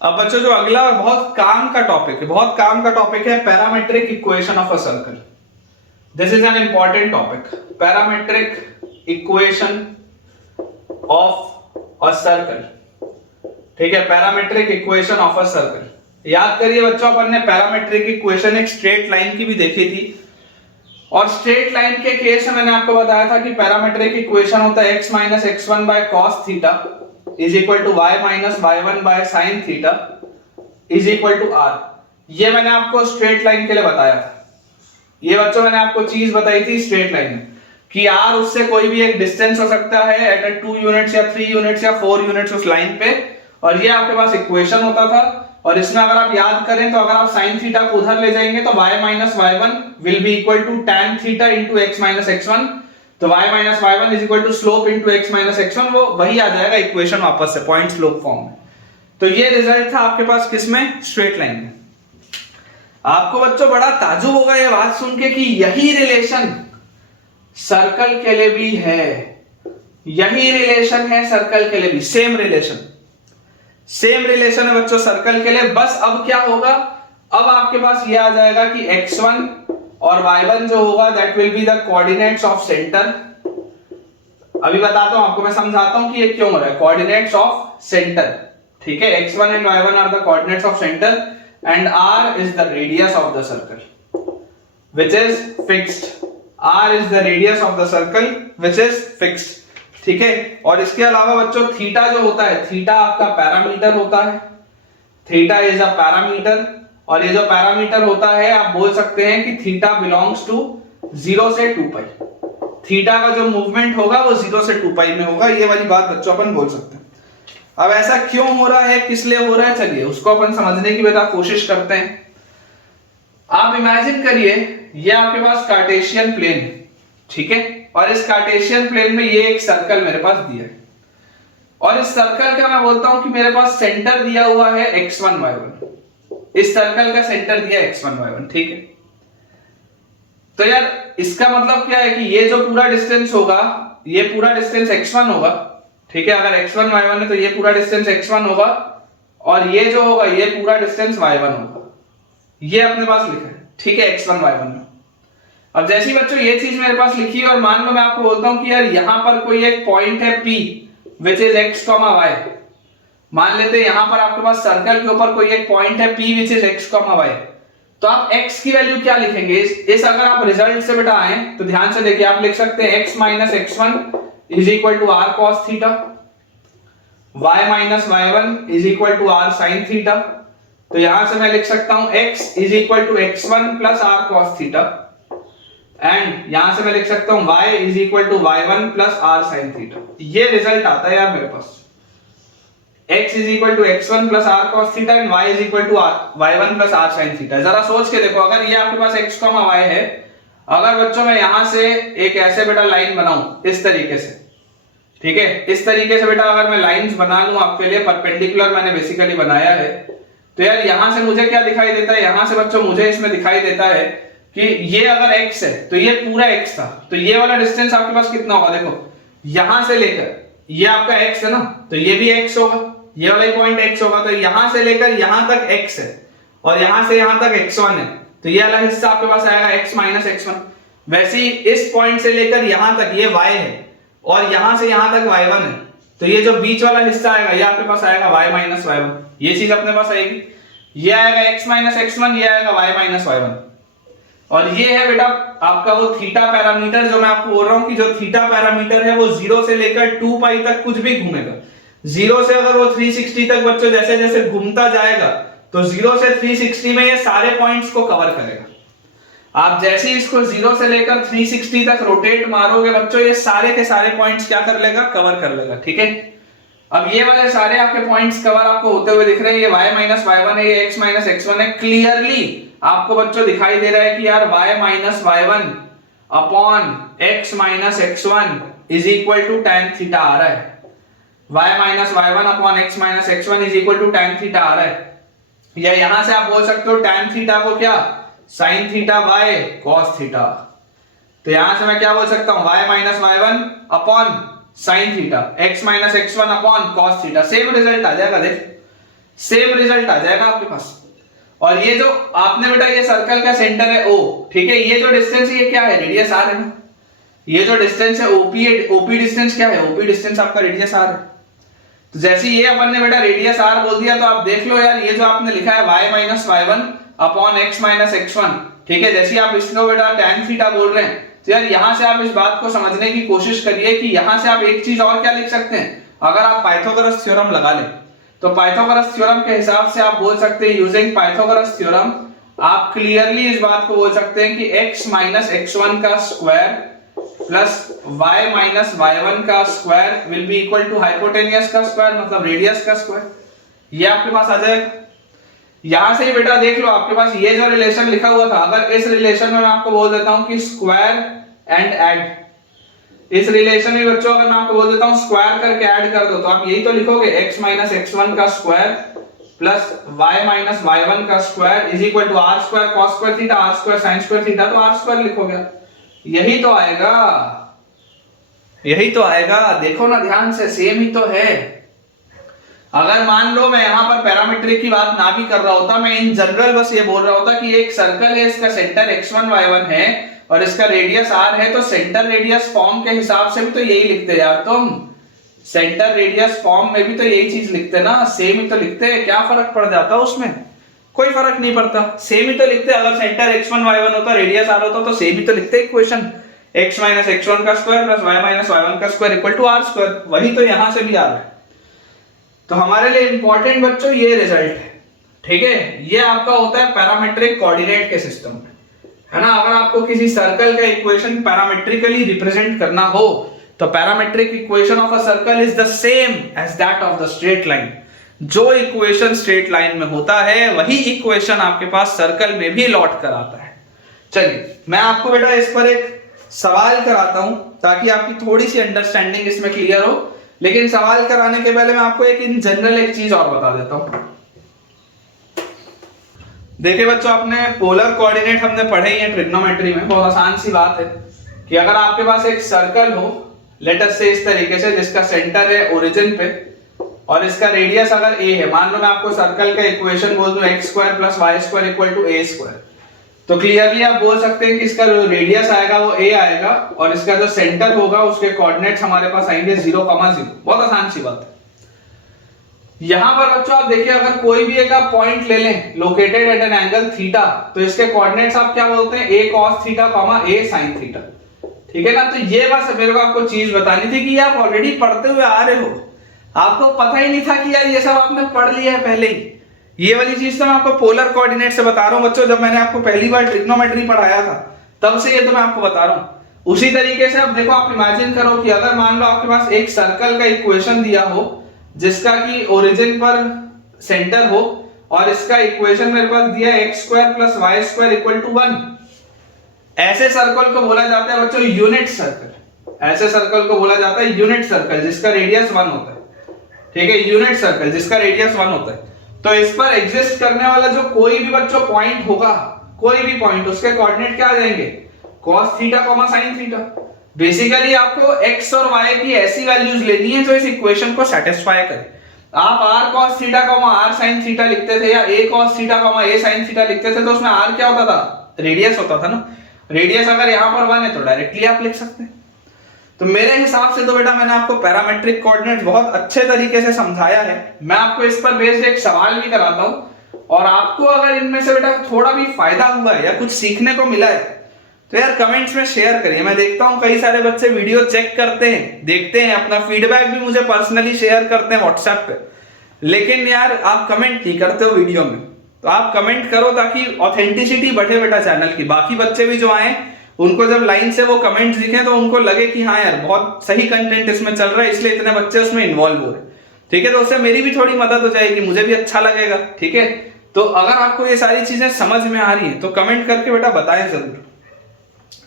अब बच्चों जो अगला बहुत काम का टॉपिक है parametric equation of a circle. This is an important topic, parametric equation of a circle. ठीक है, parametric equation of a circle. याद करिए बच्चों, अपन ने पैरामेट्रिक इक्वेशन एक स्ट्रेट लाइन की भी देखी थी, और स्ट्रेट लाइन के केस में मैंने आपको बताया था कि पैरामेट्रिक इक्वेशन होता है x minus x1 by cos theta is equal to y minus y1 by sine theta is equal to r। ये मैंने आपको स्ट्रेट लाइन के लिए बताया था। ये बच्चों मैंने आपको चीज बताई थी स्ट्रेट लाइन में कि r उससे कोई भी एक डिस्टेंस हो सकता है एट 2 यूनिट्स या 3 यूनिट्स या 4 यूनिट्स उस लाइन पे, और ये आपके पास इक्वेशन होता था। और इसमें अगर आप याद करें तो अगर आप sin थीटा को उधर ले जाएंगे तो y minus y1 will be equal to tan theta into x minus x1। तो y minus y1 is equal to slope into x minus x1, वो वही आ जाएगा इक्वेशन वापस से पॉइंट स्लोप फॉर्म में। तो ये रिजल्ट था आपके पास किसमें, स्ट्रेट लाइन में। आपको बच्चों बड़ा ताज्जुब होगा ये बात सुन के कि यही रिलेशन सर्कल के लिए भी है, यही रिलेशन है सर्कल के लिए भी, सेम रिलेशन है बच्चों सर्कल के लिए। बस अब क्या होगा, अब आपके पास ये आ जाएगा कि x1 और y1 जो होगा that will be the coordinates of centre. अभी बताता हूं आपको, मैं समझाता हूं कि ये क्यों हो रहा है, कोऑर्डिनेट्स ऑफ सेंटर। ठीक है, x1 and y1 are the coordinates of centre and r is the radius of the circle which is fixed. r is the radius of the circle which is fixed. ठीक है, और इसके अलावा बच्चों theta जो होता है, थीटा आपका पैरामीटर होता है, थीटा इज अ पैरामीटर। और ये जो पैरामीटर होता है आप बोल सकते हैं कि थीटा बिलोंग्स टू 0 से 2 पाई। थीटा का जो मूवमेंट होगा वो 0 से 2 पाई में होगा, ये वाली बात बच्चों अपन बोल सकते हैं। अब ऐसा क्यों हो रहा है, किस लिए हो रहा है, चलिए उसको अपन समझने की बेटा कोशिश करते हैं। आप इमेजिन करिए ये आपके पास कार्टेशियन प्लेन है, ठीक है, और इस कार्टेशियन प्लेन में ये एक सर्कल मेरे पास दिया है, और इस सर्कल का मैं बोलता हूं कि मेरे पास सेंटर दिया हुआ है x1 y1। इस सर्कल का सेंटर दिया x1 y1, ठीक है। तो यार इसका मतलब क्या है कि ये जो पूरा डिस्टेंस होगा, ये पूरा डिस्टेंस x1 होगा, ठीक है। अगर x1 y1 है तो ये पूरा डिस्टेंस x1 होगा, और ये जो होगा ये पूरा डिस्टेंस y1 होगा। ये अपने पास लिखा है, ठीक है, x1 y1 में। अब जैसे ही बच्चों ये चीज मेरे पास लिखी है, और मान लो मैं आपको बोलता हूं कि यार यहां पर कोई एक पॉइंट है P which is x, y। मान लेते हैं यहां पर आपके पास सर्कल के ऊपर कोई एक पॉइंट है P which is x, y। तो आप x की वैल्यू क्या लिखेंगे, इस अगर आप रिजल्ट से बेटा आए तो ध्यान से देखिए, आप लिख सकते हैं x minus x1 is equal to r cos theta, y minus y1 is equal to r sin theta. तो यहां से मैं लिख सकता हूं x is equal to x1 plus r cos theta, and यहां से मैं लिख सकता हूं y is equal to y1 plus r sin theta. ये रिजल्ट आता है यार मेरे पास, x is equal to x1 plus r cos theta and y is equal to y1 plus r sin theta. जरा सोच के देखो, अगर ये आपके पास x, y है, अगर बच्चों मैं यहां से एक ऐसे बेटा लाइन बनाऊं इस तरीके से, ठीक है, इस तरीके से बेटा अगर मैं लाइंस बना लूं आपके लिए, परपेंडिकुलर मैंने बेसिकली बनाया है, तो यार यहां से मुझे क्या दिखाई देता है, यहां से बच्चों मुझे इसमें दिखाई देता है कि ये अगर x है तो ये पूरा x था, तो ये वाला डिस्टेंस आपके पास कितना होगा, देखो यहां से लेकर ये आपका x है ना, तो ये भी x होगा, ये वाला पॉइंट x होगा। तो यहां से लेकर यहां तक x है, और यहां से यहां तक x1 है, तो ये वाला हिस्सा आपके पास आएगा x माइनस x1। वैसे ही इस पॉइंट से लेकर यहां तक ये y है, और यहां से यहां तक y1 है, तो ये जो बीच वाला हिस्सा आएगा ये आपके पास आएगा y माइनस y1। ये चीज अपने पास आएगी, ये आएगा x माइनस x1, ये आएगा y माइनस y1। और ये है बेटा आपका वो थीटा पैरामीटर, जो मैं आपको बोल रहा हूं कि जो थीटा पैरामीटर है वो 0 से लेकर 2 पाई तक कुछ भी घूमेगा। 0 से अगर वो 360 तक बच्चों जैसे जैसे घूमता जाएगा, तो 0 से 360 में ये सारे पॉइंट्स को कवर करेगा। आप जैसे ही इसको 0 से लेकर 360 तक रोटेट मारोगे बच्चों, ये सारे के सारे पॉइंट्स क्या कर लेगा, कवर कर लेगा, ठीक है। अब ये वाले सारे आपके पॉइंट्स कवर आपको होते हुए दिख रहे हैं, ये y माइनस y1 है, ये x माइनस x1 है। क्लियरली आपको बच्चों दिखाई दे रहा है कि यार y minus y1 upon x minus x1 is equal to tan theta आ रहा है। y minus y1 upon x minus x1 is equal to tan theta आ रहा है। या यहां से आप बोल सकते हो tan थीटा को क्या, sin theta by cos theta. तो यहां से मैं क्या बोल सकता हूं, y minus y one upon sine theta, x minus x one upon cos theta. Same result आ जाएगा, देख सेम रिजल्ट आ जाएगा आपके पास। और ये जो आपने बेटा ये सर्कल का सेंटर है O, ठीक है, ये जो डिस्टेंस ये क्या है, रेडियस r है ना। ये जो डिस्टेंस है ओपी डिस्टेंस क्या है, ओपी डिस्टेंस आपका रेडियस r है। तो जैसे ये अपन ने बेटा रेडियस r बोल दिया, तो आप देख लो यार, ये जो आपने लिखा है y minus y one upon x minus x one, ठीक है, जैसे आप इसको बेटा tan थीटा बोल रहे हैं, तो यार यहां से आप इस बात को समझने की कोशिश करिए कि यहां से आप एक चीज और क्या लिख सकते हैं। अगर आप पाइथागोरस थ्योरम लगा लें, तो पाइथागोरस थ्योरम के हिसाब से आप बोल सकते हैं, यूजिंग पाइथागोरस थ्योरम आप क्लियरली इस बात को बोल सकते हैं कि x माइनस एक्स वन का square plus y minus y one का square will be equal to hypotenuse का स्क्वायर, मतलब रेडियस का स्क्वायर। ये आपके पास आ जाएगा। यहां से ही बेटा देख लो, आपके पास ये जो रिलेशन लिखा हुआ था, अगर इस रिलेशन में मैं आपको बोल देता हूं कि स्क्वायर एंड ऐड, इस रिलेशन में बच्चों अगर मैं आपको बोल देता हूं स्क्वायर करके ऐड कर दो, तो आप यही तो लिखोगे, x माइनस एक्स वन का square plus y minus y one का square is equal to r square cos square theta r square sine square theta, तो आर स्क्वायर लिखोगे। यही तो आएगा, यही तो आएगा, देखो ना ध्यान से, सेम ही तो है। अगर मान लो मैं यहां पर पैरामीट्रिक की बात ना भी कर रहा होता, मैं इन जनरल बस ये बोल रहा होता कि एक सर्कल है, इसका सेंटर x1 y1 है और इसका रेडियस r है, तो सेंटर रेडियस फॉर्म के हिसाब से भी तो यही लिखते यार तुम, सेंटर रेडियस फॉर्म में भी तो यही चीज लिखते ना, सेम ही तो लिखते। क्या फर्क पड़ जाता उसमें, कोई फर्क नहीं पड़ता, सेम ही तो लिखते। अगर सेंटर x1 y1 होता, रेडियस r होता, तो सेम ही तो लिखते equation, x minus x one का square plus y minus y one का square equal to r square. वही तो यहां से भी आ रहा है। तो हमारे लिए इंपॉर्टेंट बच्चों ये रिजल्ट है, ठीक है, ये आपका होता है पैरामेट्रिक कोऑर्डिनेट के सिस्टम में, है ना। अगर आपको किसी सर्कल का इक्वेशन पैरामेट्रिकली रिप्रेजेंट करना हो, तो parametric equation of a circle is the same as that of the straight line. जो इक्वेशन स्ट्रेट लाइन में होता है, वही इक्वेशन आपके पास सर्कल में भी लौट कर आता है। चलिए मैं आपको बेटा इस पर एक सवाल कराता हूं, ताकि आपकी थोड़ी सी अंडरस्टैंडिंग इसमें क्लियर हो। लेकिन सवाल कराने के पहले मैं आपको एक इन जनरल एक चीज और बता देता हूं। देखिए बच्चों, आपने पोलर कोऑर्डिनेट हमने पढ़े ही है ट्रिग्नोमेट्री में, बहुत आसान सी बात है कि अगर आपके पास एक सर्कल हो, लेट अस से इस तरीके से, जिसका सेंटर है ओरिजिन पे और इसका रेडियस अगर a है, मान लो मैं आपको सर्कल का इक्वेशन बोल दूं x square plus y square equal to a square, तो क्लियरली आप बोल सकते हैं कि इसका जो रेडियस आएगा वो a आएगा और इसका जो सेंटर होगा उसके कोऑर्डिनेट्स हमारे पास आएंगे 0, 0। बहुत आसान सी बात है। यहां पर बच्चों आप देखिए, अगर कोई भी एक आप पॉइंट ले लें located at an angle theta, तो इसके कोऑर्डिनेट्स आप क्या बोलते हैं, a cos theta, a sin theta, ठीक है ना। तो ये बस मेरे को आपको चीज बतानी थी कि आप ऑलरेडी पढ़ते हुए आ रहे हो, आपको पता ही नहीं था कि यार ये सब आपने पढ़ लिया है पहले ही। ये वाली चीज तो मैं आपको पोलर कोऑर्डिनेट से बता रहा हूं बच्चों, जब मैंने आपको पहली बार ट्रिग्नोमेट्री पढ़ाया था तब से ये तो मैं आपको बता रहा हूं। उसी तरीके से अब देखो, आप इमेजिन करो कि अगर मान लो आपके पास एक सर्कल का इक्वेशन दिया हो, जिसका कि ओरिजिन पर सेंटर हो, और इसका इक्वेशन मेरे पास दिया है x square plus y square equal to 1। ऐसे सर्कल को बोला जाता है बच्चों यूनिट सर्कल। ऐसे सर्कल को बोला जाता है यूनिट सर्कल जिसका रेडियस 1 होता है, ठीक है, यूनिट सर्कल जिसका रेडियस 1 होता है। तो इस पर एग्जिस्ट करने वाला जो कोई भी बच्चों पॉइंट होगा, कोई भी पॉइंट, उसके कोऑर्डिनेट क्या आ जाएंगे, cos theta, sin theta. Basically आपको x और y की ऐसी वैल्यूज लेनी है जो इस इक्वेशन को सेटिस्फाई करे। आप r cos theta, r sin theta लिखते थे, या a cos theta, a sin theta लिखते थे, तो उसमें r क्या होता था, रेडियस होता था ना। रेडियस अगर यहां पर 1 है तो डायरेक्टली आप लिख सकते हैं। तो मेरे हिसाब से तो बेटा मैंने आपको पैरामेट्रिक कोऑर्डिनेट बहुत अच्छे तरीके से समझाया है। मैं आपको इस पर बेस्ड एक सवाल भी कराता हूं, और आपको अगर इनमें से बेटा थोड़ा भी फायदा हुआ है या कुछ सीखने को मिला है, तो यार कमेंट्स में शेयर करिए। मैं देखता हूं कई सारे बच्चे वीडियो चेक करते हैं, देखते हैं, अपना फीडबैक भी मुझे पर्सनली शेयर करते हैं व्हाट्सएप पे, लेकिन यार आप कमेंट नहीं करते हो वीडियो में। तो आप कमेंट करो ताकि ऑथेंटिसिटी बढ़े बेटा चैनल की। बाकी बच्चे भी जो आए, उनको जब लाइन से वो कमेंट्स दिखे तो उनको लगे कि हाँ यार बहुत सही कंटेंट इसमें चल रहा है, इसलिए इतने बच्चे उसमें इन्वॉल्व हो रहे हैं, ठीक है। तो उससे मेरी भी थोड़ी मदद हो जाएगी, मुझे भी अच्छा लगेगा, ठीक है। तो अगर आपको ये सारी चीजें समझ में आ रही हैं तो कमेंट करके बेटा बताएं जरूर।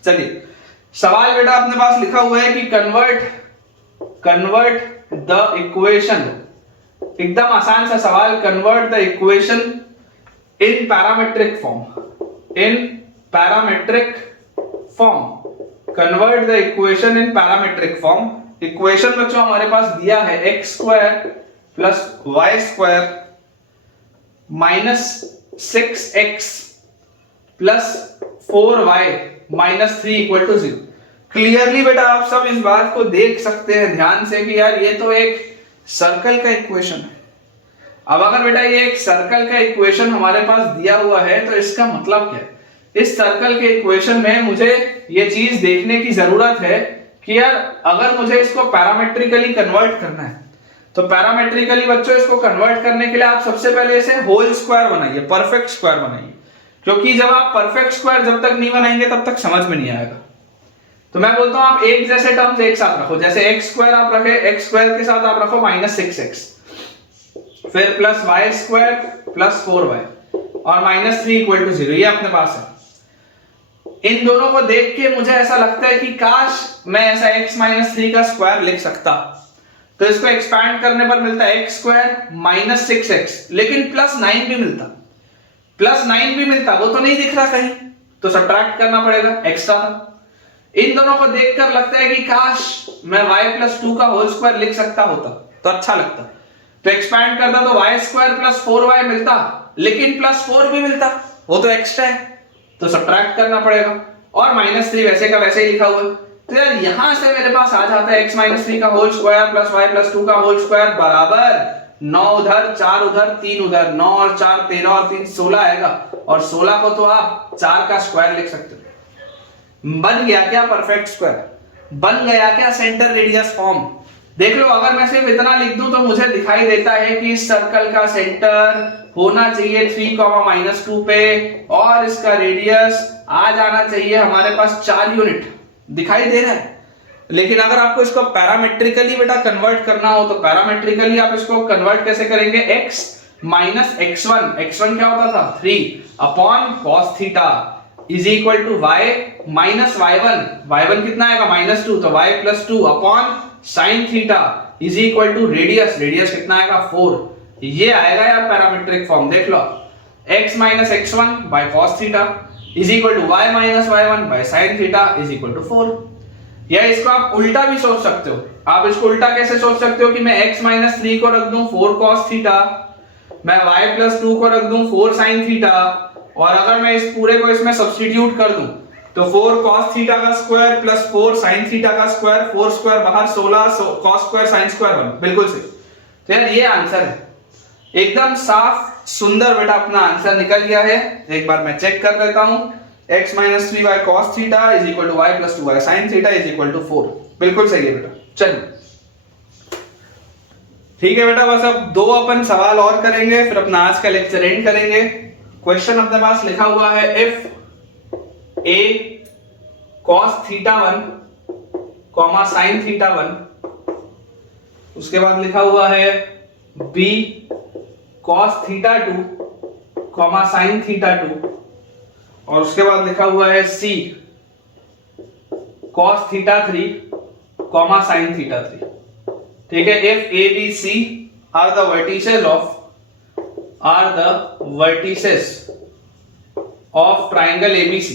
चलिए सवाल बेटा अपने पास लिखा हुआ है कि कन्वर्ट द इक्वेशन, एकदम आसान सा सवाल, convert the equation in parametric form, convert the equation in parametric form. Equation बच्चों हमारे पास दिया है x square plus y square minus 6x plus 4y minus 3 equal to 0। Clearly बेटा आप सब इस बात को देख सकते हैं ध्यान से कि यार ये तो एक सर्कल का इक्वेशन है। अब अगर बेटा ये एक सर्कल का इक्वेशन हमारे पास दिया हुआ है तो इसका मतलब क्या है? इस सर्कल के इक्वेशन में मुझे ये चीज देखने की जरूरत है कि यार अगर मुझे इसको पैरामेट्रिकली कन्वर्ट करना है तो पैरामेट्रिकली बच्चों इसको कन्वर्ट करने के लिए आप सबसे पहले इसे होल स्क्वायर बनाइए, परफेक्ट स्क्वायर बनाइए, क्योंकि जब आप परफेक्ट स्क्वायर जब तक नहीं बनाएंगे तब तक समझ में नहीं आएगा। तो मैं बोलता हूं आप एक जैसे टर्म्स एक साथ रखो, जैसे एक्स स्क्वायर आप रखे, एक्स स्क्वायर के साथ आप रखो माइनस 6x, फिर plus y square plus 4y और माइनस 3 इक्वल टू 0, ये अपने पास है। इन दोनों को देख के मुझे ऐसा लगता है कि काश मैं ऐसा x माइनस 3 का स्क्वायर लिख सकता। तो इसको एक्सपैंड करने पर मिलता है एक्स स्क्वायर माइनस 6x, लेकिन प्लस 9 भी मिलता, प्लस 9 भी मिलता, वो तो नहीं दिख रहा कहीं, तो सब्ट्रैक्ट करना पड़ेगा, एक्स्ट्रा। इन दोनों को देखकर लगता है कि काश मैं y प्लस 2 का होल स्क्वायर लिख सकता होता तो अच्छा लगता। तो एक्सपैंड करता तो y स्क्वायर प्लस 4y मिलता, लेकिन प्लस 4 भी मिलता, वो तो एक्स्ट्रा है, तो सब्ट्रैक्ट करना पड़ेगा। और माइनस 3 वैसे का वैसे ही लिखा हुआ है। तो यार यहां से मेरे पास आ जाता है x माइनस 3 का whole square plus y plus 2 का होल स्क्वायर बराबर 9 उधर 4 उधर 3 उधर, 9 और 4 13 और 3 16 आएगा, और 16 को तो आप 4 का स्क्वायर लिख सकते हो। बन गया क्या परफेक्ट स्क्वायर? बन गया क्या सेंटर रेडियस फॉर्म? देख लो, अगर मैं सिर्फ इतना लिख दूं तो मुझे दिखाई देता है कि इस सर्कल का सेंटर होना चाहिए 3, -2 पे, और इसका रेडियस आ जाना चाहिए हमारे पास 4 यूनिट, दिखाई दे रहा है। लेकिन अगर आपको इसको पैरामेट्रिकली बेटा कन्वर्ट करना हो तो पैरामेट्रिकली आप इसको कन्वर्ट कैसे करेंगे? x माइनस x1, x1 क्या होता था 3 upon cos theta is equal to y minus y1, y1 कितना आएगा -2, तो y plus 2 upon sine theta is equal to radius, radius कितना आएगा 4। ये आएगा यार पैरामेट्रिक फॉर्म, देख लो, x minus x1 by cos theta is equal to y minus y1 by sin theta is equal to 4। या इसको आप उल्टा भी सोच सकते हो। आप इसको उल्टा कैसे सोच सकते हो कि मैं x माइनस 3 को रख दूं 4 cos थीटा, मैं y प्लस 2 को रख दूं 4 sin थीटा, और अगर मैं इस पूरे को इसमें सब्स्टिट्यूट कर दूं तो 4 cos थीटा का स्क्वायर प्लस 4 sin थीटा का स्क्वायर, 4 स्क्वायर बाहर 16 cos स्क्वायर sin स्क्वायर 1, बिल्कुल सही। तो यार ये आंसर है, एकदम साफ सुंदर बेटा अपना आंसर निकल गया है। एक बार मैं चेक कर लेता हूं, x minus 3 by cos theta is equal to y plus 2 by sin theta is equal to 4, बिल्कुल सही है बेटा। चलिए ठीक है बेटा, बस अब 2 अपन सवाल और करेंगे, फिर अपना आज का लेक्चर एंड करेंगे। क्वेश्चन अपने पास लिखा हुआ है if a cos theta 1 comma sin theta 1, उसके बाद लिखा हुआ है b cos theta 2 comma sin theta 2, और उसके बाद लिखा हुआ है c cos theta 3 comma sin theta 3। ठीक है, if a b c are the vertices of triangle ABC,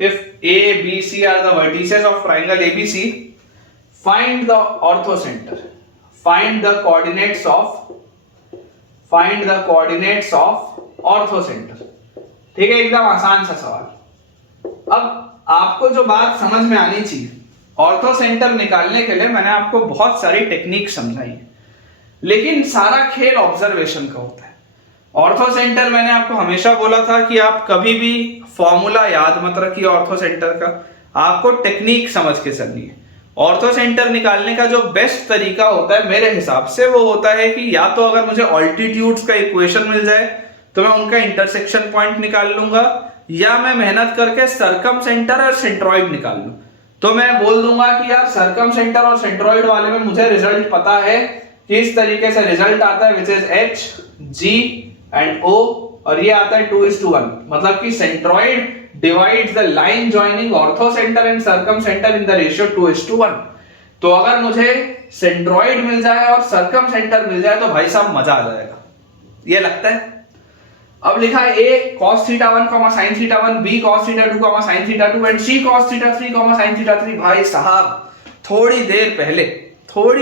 if a b c are the vertices of triangle ABC, find the orthocenter, find the coordinates of orthocenter। ठीक है, एकदम आसान सा सवाल। अब आपको जो बात समझ में आनी चाहिए, ऑर्थोसेंटर निकालने के लिए मैंने आपको बहुत सारी टेक्निक समझाई है, लेकिन सारा खेल ऑब्जर्वेशन का होता है। ऑर्थोसेंटर मैंने आपको हमेशा बोला था कि आप कभी भी फॉर्मूला याद मत रखिए ऑर्थोसेंटर का, आपको टेक्निक समझ के चलनी है। ऑर्थोसेंटर निकालने का जो बेस्ट तरीका होता है मेरे हिसाब से वो होता है कि या तो अगर मुझे ऑल्टीट्यूड्स का इक्वेशन मिल जाए तो मैं उनका इंटरसेक्शन पॉइंट निकाल लूंगा, या मैं मेहनत करके सरकम सेंटर और सेंट्रॉइड निकाल लूं। तो मैं बोल दूंगा कि यार सरकम सेंटर और सेंट्रॉइड वाले में मुझे रिजल्ट पता है कि इस तरीके से रिजल्ट आता है, which is H, G and O, और ये आता है 2:1, मतलब कि centroid divides the line joining orthocentre and circumcentre in the ratio 2:1। तो अगर मुझे सेंट्रॉइड मिल जाए और सरकम सेंटर मिल जाए तो भाई साहब मजा आ जाएगा, ये लगता है। अब लिखा है a cos theta 1 sin theta 1, b cos theta 2 sin theta 2 and c cos theta 3 sin theta 3। भाई साहब थोड़ी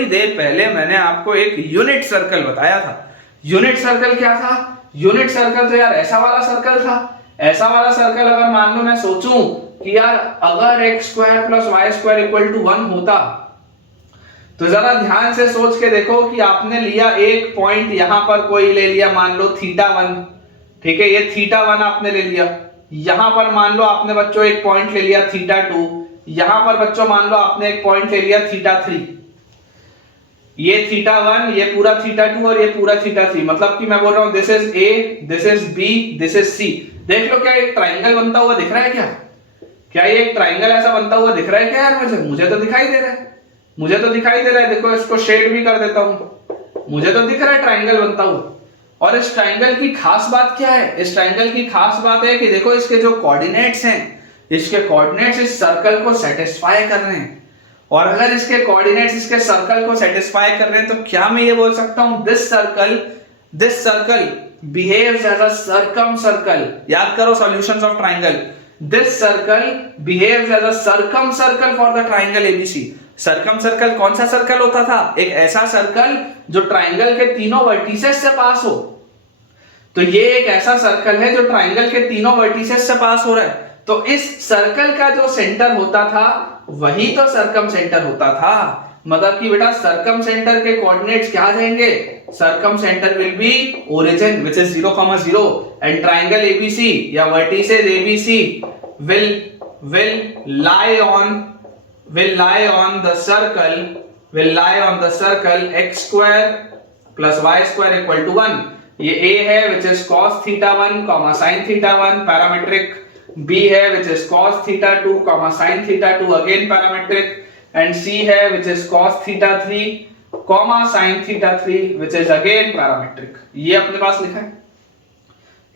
देर पहले मैंने आपको एक यूनिट सर्कल बताया था। यूनिट सर्कल क्या था? यूनिट सर्कल तो यार ऐसा वाला सर्कल था। ऐसा वाला सर्कल अगर मान लो मैं सोचूं कि यार अगर x² + y² = 1 होता, तो जरा ध्यान से सोच के देखो कि आपने लिया एक पॉइंट यहां पर कोई ले लिया, मान लो थीटा 1, ठीक है, ये थीटा 1 आपने ले लिया। यहां पर मान लो आपने बच्चों एक पॉइंट ले लिया थीटा 2, यहां पर बच्चों मान लो आपने एक पॉइंट ले लिया थीटा 3। ये थीटा 1, ये पूरा थीटा 2 और ये पूरा थीटा 3, मतलब कि मैं बोल रहा हूं this is A, this is B, this is C. देख लो क्या एक ट्राइंगल बनता हुआ दिख रहा है क्या? क्या ये एक ट्राइंगल ऐसा बनता हुआ दिख रहा है क्या यार? मुझे तो दिखाई दे रहा है, मुझे तो दिखाई दे रहा है। देखो इसको शेड भी कर देता हूं, मुझे तो दिख रहा है ट्राइंगल बनता हुआ। और इस ट्राइंगल की खास बात क्या है? इस ट्राइंगल की खास बात है कि देखो इसके जो कोऑर्डिनेट्स हैं, इसके कोऑर्डिनेट्स इस सर्कल को सेटिस्फाई कर रहे हैं। और अगर इसके कोऑर्डिनेट्स इसके सर्कल को सेटिस्फाई कर रहे हैं तो क्या मैं ये बोल सकता हूं this circle behaves as a circumcircle. याद करो solutions of triangle. This circle behaves as a circumcircle for the triangle ABC. Circumcircle कौन सा सर्कल होता था? एक ऐसा सर्कल जो ट्राइंगल के तीनों वर्टिसेस से पास हो। तो ये एक ऐसा सर्कल है जो ट्राइंगल के तीनों वर्टिसेस से पास हो रहा है। तो इस सर्कल का जो सेंटर होता था वही तो सर्कम सेंटर होता था। मतलब कि बेटा सर्कम सेंटर के कोऑर्डिनेट्स क्या आ जाएंगे? Circumcentre will be origin which is 0, 0 and triangle ABC या vertices ABC will lie on the circle x² + y² = 1। ये a है which is cos theta 1, sin theta 1 parametric, b है which is cos theta 2, sin theta 2 again parametric, and c है which is cos theta 3, sin theta 3 which is again parametric. ये अपने पास लिखा है।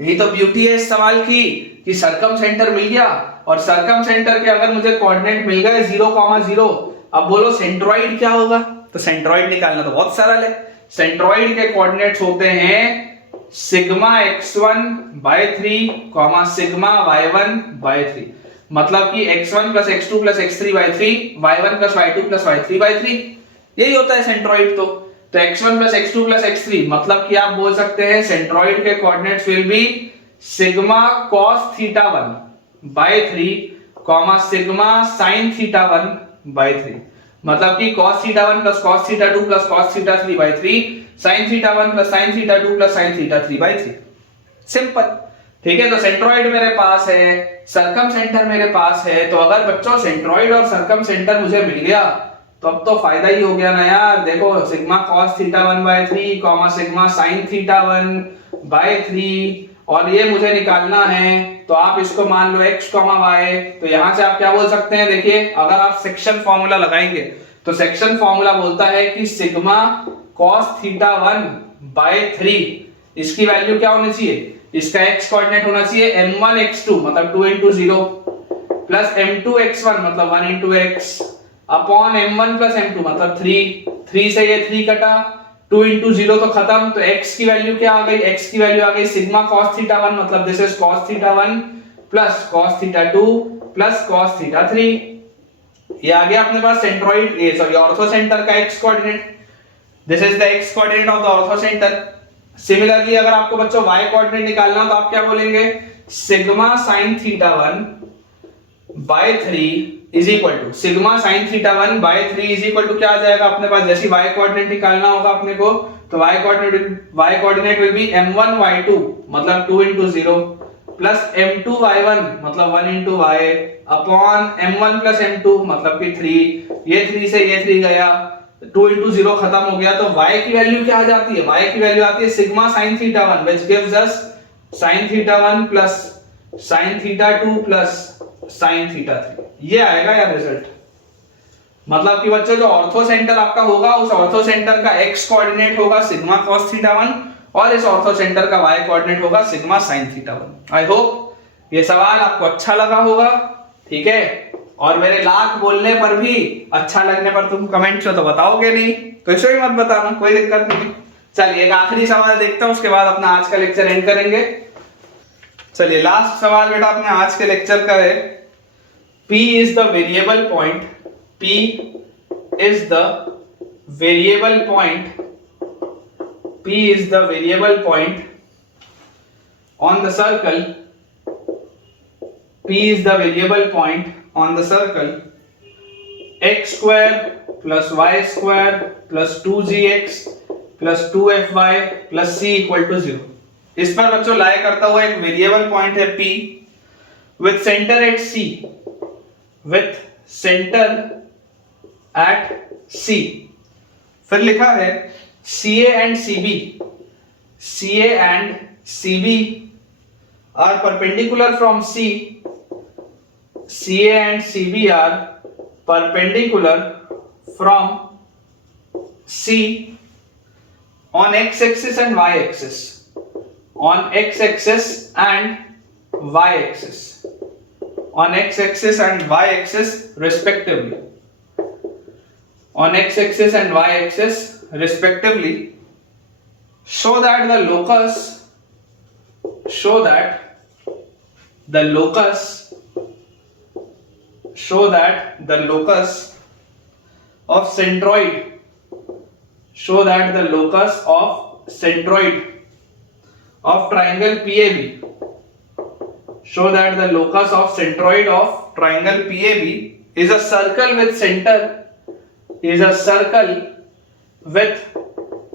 यही तो ब्यूटी है इस सवाल की कि सर्कम सेंटर मिल गया, और सर्कम सेंटर के अगर मुझे कोऑर्डिनेट मिल गए 0, 0, अब बोलो सेंट्रॉइड क्या होगा? तो सेंट्रॉइड निकालना तो बहुत सरल है। सेंट्रॉइड के कोऑर्डिनेट्स होते हैं सिग्मा x1/3, सिग्मा y1/3। मतलब कि x1 + x2 + x3/3, y1 + y2 + y3/3, यही होता है सेंट्रॉइड। तो x1 + x2 + x3 मतलब कि आप बोल सकते हैं सेंट्रॉइड के coordinates will be sigma cos theta 1/3, sigma sin theta 1/3। मतलब कि cos theta 1 + cos theta 2 + cos theta 3/3, sin theta 1 + sin theta 2 + sin theta 3/3। Simple, ठीक है। तो सेंट्रॉइड मेरे पास है, सर्कम सेंटर मेरे पास है। तो अगर बच्चों सेंट्रॉइड और सर्कम सेंटर मुझे मिल गया तो अब तो फायदा ही हो गया ना यार। देखो sigma cos theta 1/3, sigma sin theta 1/3, और ये मुझे निकालना है। तो आप इसको मान लो x, y। तो यहां से आप क्या बोल सकते हैं? देखिए अगर आप सेक्शन फॉर्मूला लगाएंगे तो सेक्शन फॉर्मूला बोलता है कि सिग्मा cos थीटा 1/3 इसकी वैल्यू क्या होनी चाहिए? इसका x कोऑर्डिनेट होना चाहिए m1 x2 मतलब 2 × 0 प्लस m2 x1 मतलब 1 × x अपॉन m1 + m2 मतलब 3 से ये 3 कटा, 2 × 0 तो खत्म। तो x की वैल्यू क्या आ गई? x की वैल्यू आ गई सिग्मा cos थीटा 1 मतलब this is cos theta 1 plus cos theta 2 plus cos theta 3। ये आ गया अपने पास सेंट्रॉइड, ये सॉरी ऑर्थो सेंटर का x coordinate. This is the x coordinate of the ortho centre. Similarly अगर आपको बच्चों y कोऑर्डिनेट निकालना हो तो आप क्या बोलेंगे? Sigma sin theta 1/3 is equal to sigma sin theta 1/3 is equal to क्या आ जाएगा अपने पास? जैसे y कोऑर्डिनेट निकालना होगा अपने को तो y coordinate will be m1 y2 मतलब 2 × 0 प्लस m2 y1 मतलब 1 × y अपॉन m1 + m2 मतलब कि 3, ये 3 से ये 3 गया, 2 × 0 खत्म हो गया। तो y की वैल्यू क्या आ जाती है? y की वैल्यू आती है sigma sin theta 1 which gives us sin theta 1 plus sin theta 2 plus sin theta 3। ये आएगा यार रिजल्ट। मतलब कि बच्चों जो ऑर्थो सेंटर आपका होगा उस ऑर्थो सेंटर का x कोऑर्डिनेट होगा सिग्मा cos थीटा 1 और इस ऑर्थो सेंटर का y कोऑर्डिनेट होगा sigma sin theta 1। I hope ये सवाल आपको अच्छा लगा होगा, ठीक है। और मेरे लाख बोलने पर भी अच्छा लगने पर तुम कमेंट में तो बताओगे नहीं, तो इसे भी मत बताना, कोई दिक्कत नहीं। चलिए एक आखिरी सवाल देखता हूं, उसके बाद अपना आज का लेक्चर एंड करेंगे। चलिए लास्ट सवाल बेटा अपने आज के लेक्चर का है, P is the variable point, P is the variable point, P is the variable point on the circle, P is the variable point on the circle x square plus y square plus 2gx plus 2fy plus c equal to 0। इस पर बच्चों लाई करता हुआ एक variable point है P with center at C, with center at C। फिर लिखा है CA and CB, CA and CB are perpendicular from C, CA and CB are perpendicular from C on x-axis and y-axis, on x-axis and y-axis, on x-axis and y-axis respectively, on x-axis and y-axis respectively, so that the locus, so that the locus, so that the locus of centroid, so that the locus of centroid of triangle PAB, so that the locus of centroid of triangle PAB is a circle with center, is a circle with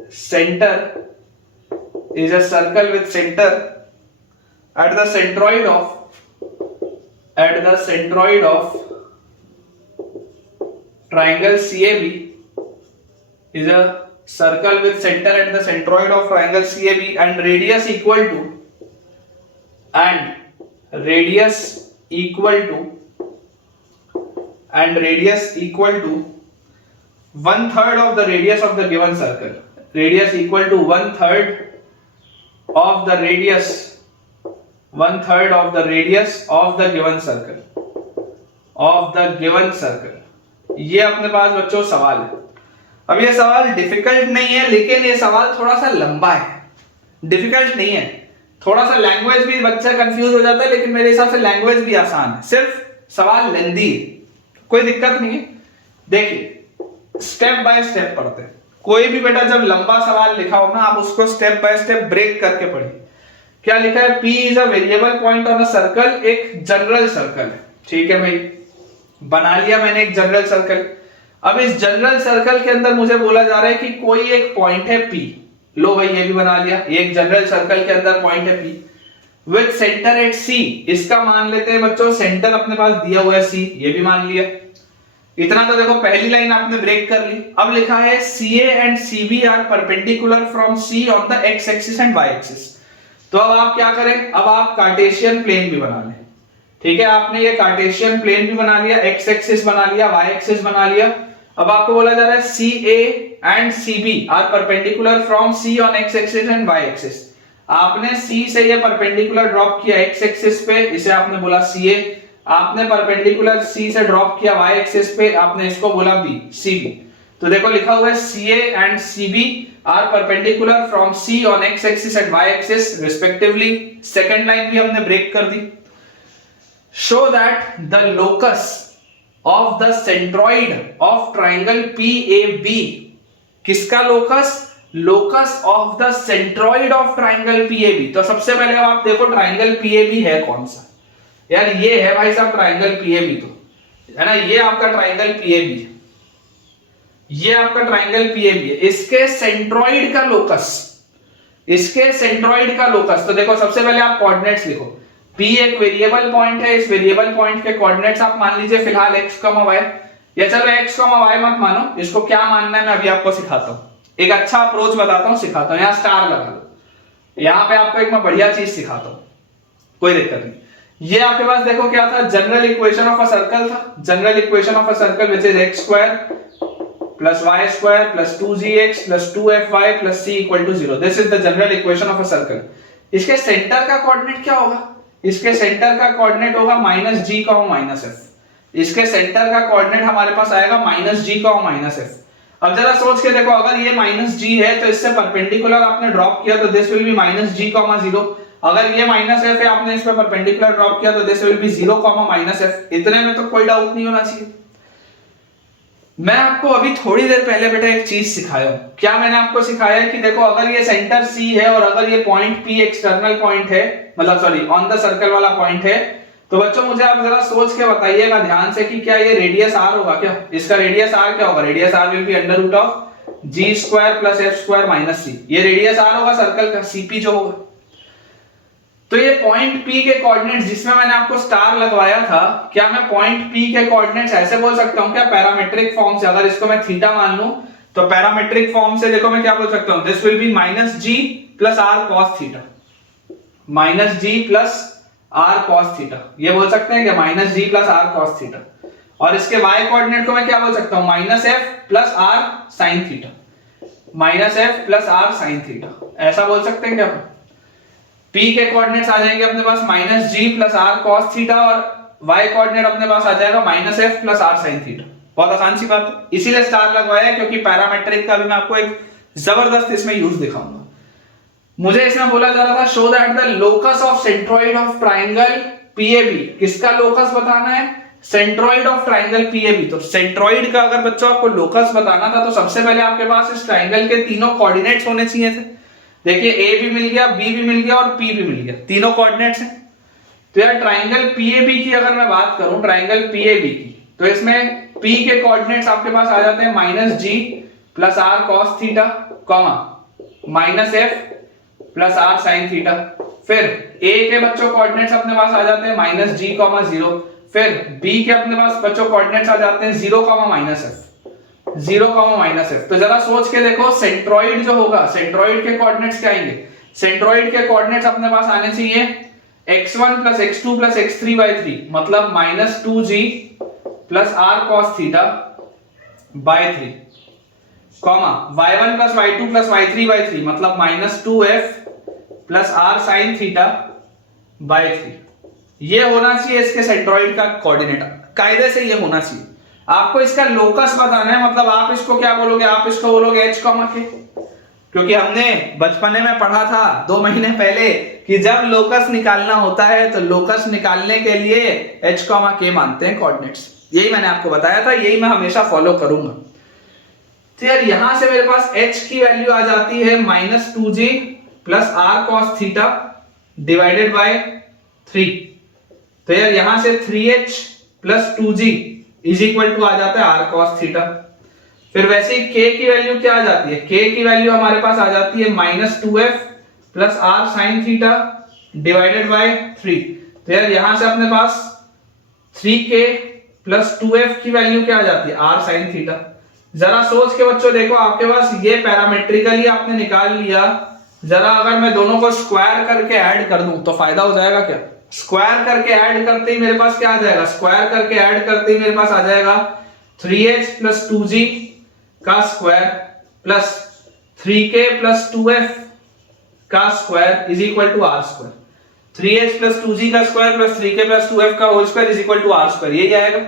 center, is a circle with center at the centroid of, at the centroid of triangle CAB, is a circle with center at the centroid of triangle CAB and radius equal to, and radius equal to, and radius equal to 1/3 of the radius of the given circle, radius equal to 1/3 of the radius, 1/3 of the radius of the given circle, of the given circle। ये अपने पास बच्चों सवाल है। अब ये सवाल difficult नहीं है, लेकिन ये सवाल थोड़ा सा लंबा है, डिफिकल्ट नहीं है। थोड़ा सा लैंग्वेज भी बच्चा कंफ्यूज हो जाता है, लेकिन मेरे हिसाब से लैंग्वेज भी आसान है, सिर्फ सवाल लेंदी है, कोई दिक्कत नहीं है। देखिए स्टेप बाय स्टेप पढ़ते हैं। कोई भी बेटा जब लंबा सवाल लिखा हो ना, आप उसको स्टेप बाय स्टेप ब्रेक करके पढ़िए। क्या लिखा है? P is a variable point on a circle, एक जनरल सर्कल है। ठीक है भाई, बना लिया मैंने एक जनरल सर्कल। अब इस जनरल सर्कल के अंदर मुझे बोला जा रहा है कि कोई एक पॉइंट है P। लो भाई ये भी बना लिया, एक जनरल सर्कल के अंदर पॉइंट है P with centre at C। इसका मान लेते हैं बच्चों, सेंटर अपने पास दिया हुआ है C, ये भी मान लिया। इतना तो देखो पहली लाइन आपने ब्रेक कर ली। अब लिखा है CA and CB are perpendicular from C on the x axis and y axis. तो अब आप क्या करें? अब आप कार्टेशियन प्लेन भी बना लें। ठीक है, आपने ये कार्टेशियन प्लेन भी बना लिया, x एक्सिस बना लिया, y एक्सिस बना लिया। अब आपको बोला जा रहा है CA and CB are perpendicular from C on x axis and y axis. आपने C से ये परपेंडिकुलर ड्रॉप किया x एक्सिस पे, इसे आपने बोला CA। आपने परपेंडिकुलर C से ड्रॉप किया y एक्सिस पे, आपने इसको बोला B, CB। तो देखो लिखा हुआ है CA and CB are perpendicular from C on x axis and y axis respectively. Second line भी हमने ब्रेक कर दी। Show that the locus of the centroid of triangle PAB, किसका locus? Locus of the centroid of triangle PAB। तो सबसे पहले आप देखो ट्राइंगल PAB है कौन सा? यार ये है भाई साहब ट्राइंगल PAB, तो है ना, ये आपका ट्राइंगल PAB है, ये आपका ट्राइंगल PAB है। इसके सेंट्रॉइड का लोकस, इसके सेंट्रॉइड का लोकस। तो देखो सबसे पहले आप कोऑर्डिनेट्स लिखो। P एक वेरिएबल पॉइंट है, इस वेरिएबल पॉइंट के कोऑर्डिनेट्स आप मान लीजिए फिलहाल x, y, या चलो x, y मत मानो, इसको क्या मानना है मैं अभी आपको सिखाता हूं। एक अच्छा अप्रोच बताता हूं, सिखाता हूं। यहाँ स्टार लगा लो, यहाँ पे आपको एक मैं बढ़िया चीज सिखाता हूं, कोई दिक्कत नहीं। ये आपके पास देखो क्या था? General equation of a circle था। General equation of a circle which is x square plus y square plus 2gx plus 2fy plus c equal to 0। This is the general equation of a circle. इसके centre का coordinate क्या होगा? इसके centre का coordinate होगा -g, -f। इसके centre का coordinate हमारे पास आएगा -g, -f। अब जरा सोच के देखो, अगर ये -g है तो इससे परपेंडिकुलर आपने ड्रॉप किया तो दिस विल बी -g, 0। अगर ये माइनस एफ है, आपने इस पे परपेंडिकुलर ड्रॉप किया तो this will B 0 minus F. इतने में तो कोई डाउट नहीं होना चाहिए। मैं आपको अभी थोड़ी देर पहले बेटा एक चीज सिखाया हूं। क्या मैंने आपको सिखाया है कि देखो अगर ये सेंटर सी है और अगर ये पॉइंट पी एक्सटर्नल पॉइंट है, मतलब सॉरी ऑन द सर्कल वाला पॉइंट है, तो बच्चों मुझे आप जरा सोच के बताइएगा ध्यान से कि क्या ये रेडियस आर होगा? क्या इसका रेडियस आर क्या होगा? Radius r will be under root of g square plus f square minus c. ये रेडियस आर होगा सर्कल का, सीपी जो होगा। तो ये पॉइंट P के कोऑर्डिनेट्स जिसमें मैंने आपको स्टार लगवाया था, क्या मैं पॉइंट P के कोऑर्डिनेट्स ऐसे बोल सकता हूं क्या पैरामेट्रिक फॉर्म से? अगर इसको मैं थीटा मान लूं तो पैरामेट्रिक फॉर्म से देखो मैं क्या बोल सकता हूं, this will be minus g plus r cos theta, minus g plus r cos theta. ये बोल सकते हैं क्या minus g plus r cos theta. और इसके y कोऑर्डिनेट को मैं क्या बोल सकता हूं, minus f plus r sine theta, minus f plus r sine theta, ऐसा बोल सकते हैं क्या? P के कोऑर्डिनेट्स आ जाएंगे अपने पास minus g plus r cos theta और y कोऑर्डिनेट अपने पास आ जाएगा minus f plus r sine theta. बहुत आसान सी बात है, इसीलिए स्टार लगवाया क्योंकि पैरामेट्रिक का भी मैं आपको एक जबरदस्त इसमें यूज दिखाऊंगा। मुझे इसमें बोला जा रहा था show that the locus of centroid of triangle PAB। किसका लोकस बताना है? Centroid of triangle PAB। तो सेंट्रोइड का अगर बच्चों आपको लोकस बताना था तो सबसे पहले आपके पास इस ट्राइंगल के तीनों कोऑर्डिनेट्स होने चाहिए थे। देखिए A भी मिल गया, B भी मिल गया और P भी मिल गया, तीनों कोऑर्डिनेट्स हैं। तो यार ट्राइंगल PAB की अगर मैं बात करूं, ट्राइंगल PAB की, तो इसमें P के कोऑर्डिनेट्स आपके पास आ जाते हैं minus g plus r cos theta, comma minus f plus r sine theta. फिर A के बच्चों कोऑर्डिनेट्स अपने पास आ जाते हैं माइनस जी कॉमा जीरो। फिर B के अपने पास बच्चों कोऑर्डिनेट्स आ जाते हैं 0 comma minus F, 0 minus F. तो जरा सोच के देखो सेंट्रोइड जो होगा, सेंट्रोइड के कोऑर्डिनेट्स क्या आएंगे? सेंट्रोइड के कोऑर्डिनेट्स अपने पास आने चाहिए x1 plus x2 plus x3 by 3, मतलब minus 2g plus r cos theta by 3, comma y1 plus y2 plus y3 by 3, मतलब minus 2f plus r sine theta by 3। ये होना चाहिए इसके सेंट्रोइड का कोऑर्डिनेट, कायदे से ये होना चाहिए। आपको इसका लोकस बताना है, मतलब आप इसको क्या बोलोगे? आप इसको बोलोगे h, k, क्योंकि हमने बचपने में पढ़ा था 2 महीने पहले कि जब लोकस निकालना होता है तो लोकस निकालने के लिए h, k मानते हैं कोऑर्डिनेट्स। यही मैंने आपको बताया था, यही मैं हमेशा फॉलो करूंगा। तो यार यहां से मेरे पास h की वैल्यू आ जाती है minus 2g plus r cos theta divided by 3। तो यार यहां से 3h plus 2g is equal to आ जाता है आर कॉस थीटा। फिर वैसे ही k की वैल्यू क्या आ जाती है? k की वैल्यू हमारे पास आ जाती है minus 2f plus r sine theta divided by 3। तो यार यहां से अपने पास 3k प्लस 2f की वैल्यू क्या आ जाती है? R sine theta. जरा सोच के बच्चों देखो, आपके पास ये पैरामेट्रिकली आपने निकाल लिया, जरा अगर मैं दोनों को स्क्वायर करके ऐड कर दूं तो फायदा हो जाएगा क्या? स्क्वायर करके ऐड करते ही मेरे पास क्या आ जाएगा? स्क्वायर करके ऐड करते ही मेरे पास आ जाएगा 3h प्लस 2g का square plus 3k plus 2f का square is equal to r square. 3h plus 2g का square plus 3k plus 2f का whole square is equal to r square. यही आएगा।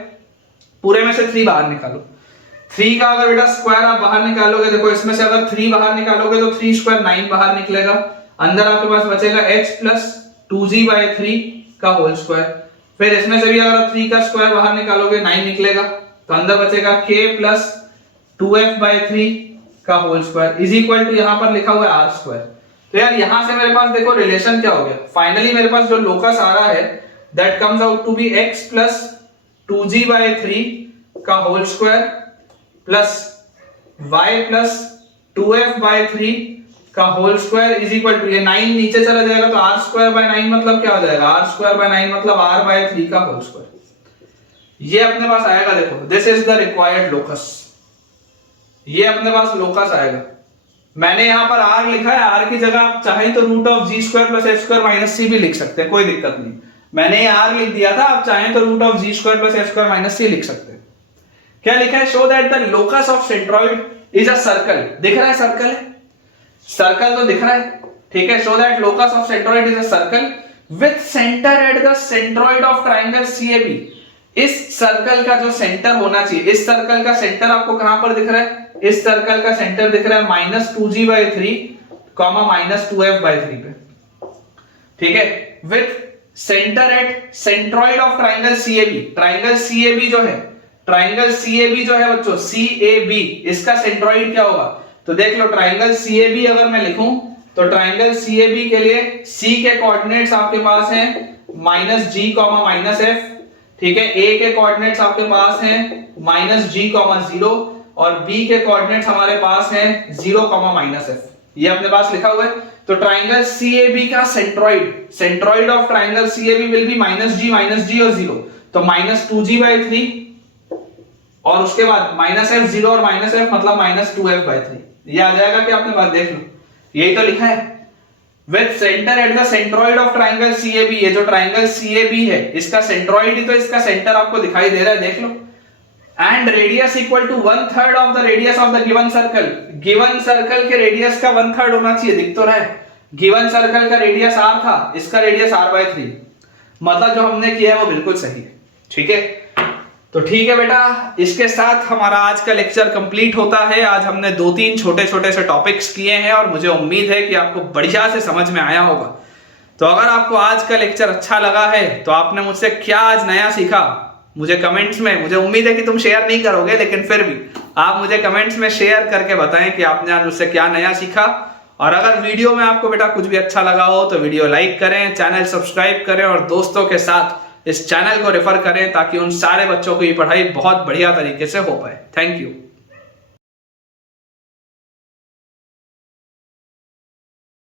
पूरे में से 3 बाहर निकालो। 3 का अगर बेटा स्क्वायर आप बाहर निकालोगे, देखो इसमें से अगर 3 बाहर निकालोगे तो 3 स्क्वायर 9 बाहर निकलेगा। अंदर आपके पास बचेगा h प्लस 2g बाय 3 का होल स्क्वायर। फिर इसमें से भी अगर 3 का स्क्वायर बाहर निकालोगे 9 निकलेगा, तो अंदर बचेगा k प्लस 2f बाय 3 का whole square is equal to यहां पर लिखा हुआ है आर स्क्वायर। तो यार यहां से मेरे पास देखो रिलेशन क्या हो गया? फाइनली मेरे पास जो लोकस आ रहा है that comes out to be x plus 2g by 3 का whole square plus y plus 2f by 3 का whole square is equal to, ये 9 नीचे चला जाएगा तो आर स्क्वायर बाय 9 मतलब क्या हो जाएगा? आर स्क्वायर बाय 9 मतलब आर बाय 3 का होल स्क्वायर। ये अपने पास आएगा, देखो this is the required locus. ये अपने पास लोकस आएगा। मैंने यहां पर r लिखा है, r की जगह आप चाहें तो root of g square plus f square minus c भी लिख सकते हैं, कोई दिक्कत नहीं। मैंने ये r लिख दिया था, आप चाहें तो root of g square plus f square minus c लिख सकते हैं। क्या लिखा है? Show that the locus of centroid is a circle. दिख रहा है सर्कल है? सर्कल तो दिख रहा है, ठीक है। Show that locus of centroid is a circle with centre at the centroid of triangle CAB। इस सर्कल का जो सेंटर होना चाहिए, इस सर्कल का सेंटर आपको कहां पर दिख रहा है? इस सर्कल का सेंटर दिख रहा है minus 2g by 3 comma minus 2f by 3 पे, ठीक है, with centre at centroid of triangle CAB. Triangle CAB जो है, ट्राइंगल सीएबी जो है बच्चों, सीएबी, इसका सेंट्रॉइड क्या होगा? तो देख लो, ट्राइंगल सीएबी अगर मैं लिखूं तो ट्राइंगल सीएबी के लिए सी के कोऑर्डिनेट्स आपके पास हैं -g, -f, ठीक है। ए के कोऑर्डिनेट्स आपके पास हैं -g, 0, और बी के कोऑर्डिनेट्स हमारे पास हैं 0, -f। ये अपने पास लिखा हुआ है। तो ट्राइंगल सीएबी का centroid of triangle CAB will be -g और 0, तो -2g/3, और उसके बाद -f 0 और -f मतलब -2f/3। ये आ जाएगा कि आपने बात देख लो, यही तो लिखा है। With centre at the centroid of triangle CAB, ये जो ट्राइंगल सीएबी है इसका सेंट्रॉइड ही तो इसका सेंटर आपको दिखाई दे रहा है, देख लो। And radius equal to 1/3 of the radius of the given circle. Given circle के रेडियस का 1/3 होना चाहिए, दिख तो रहा है। गिवन सर्कल का रेडियस r था, इसका रेडियस r/3, मतलब जो हमने किया है वो बिल्कुल सही है, ठीक है। तो ठीक है बेटा, इसके साथ हमारा आज का लेक्चर कंप्लीट होता है। आज हमने 2-3 छोटे-छोटे से टॉपिक्स किए हैं और मुझे उम्मीद है कि आपको बढ़िया से समझ में आया होगा। तो अगर आपको आज का लेक्चर अच्छा लगा है तो आपने मुझसे क्या आज नया सीखा, मुझे कमेंट्स में, मुझे उम्मीद है कि तुम शेयर नहीं करोगे, लेकिन फिर भी आप मुझे कमेंट्स में शेयर करके बताएं कि आपने आज मुझसे क्या नया सीखा। और अगर वीडियो में आपको बेटा कुछ भी अच्छा लगा हो तो वीडियो लाइक करें, चैनल सब्सक्राइब करें और दोस्तों के साथ इस चैनल को रेफर करें ताकि उन सारे बच्चों को ये पढ़ाई बहुत बढ़िया तरीके से हो पाए। Thank you.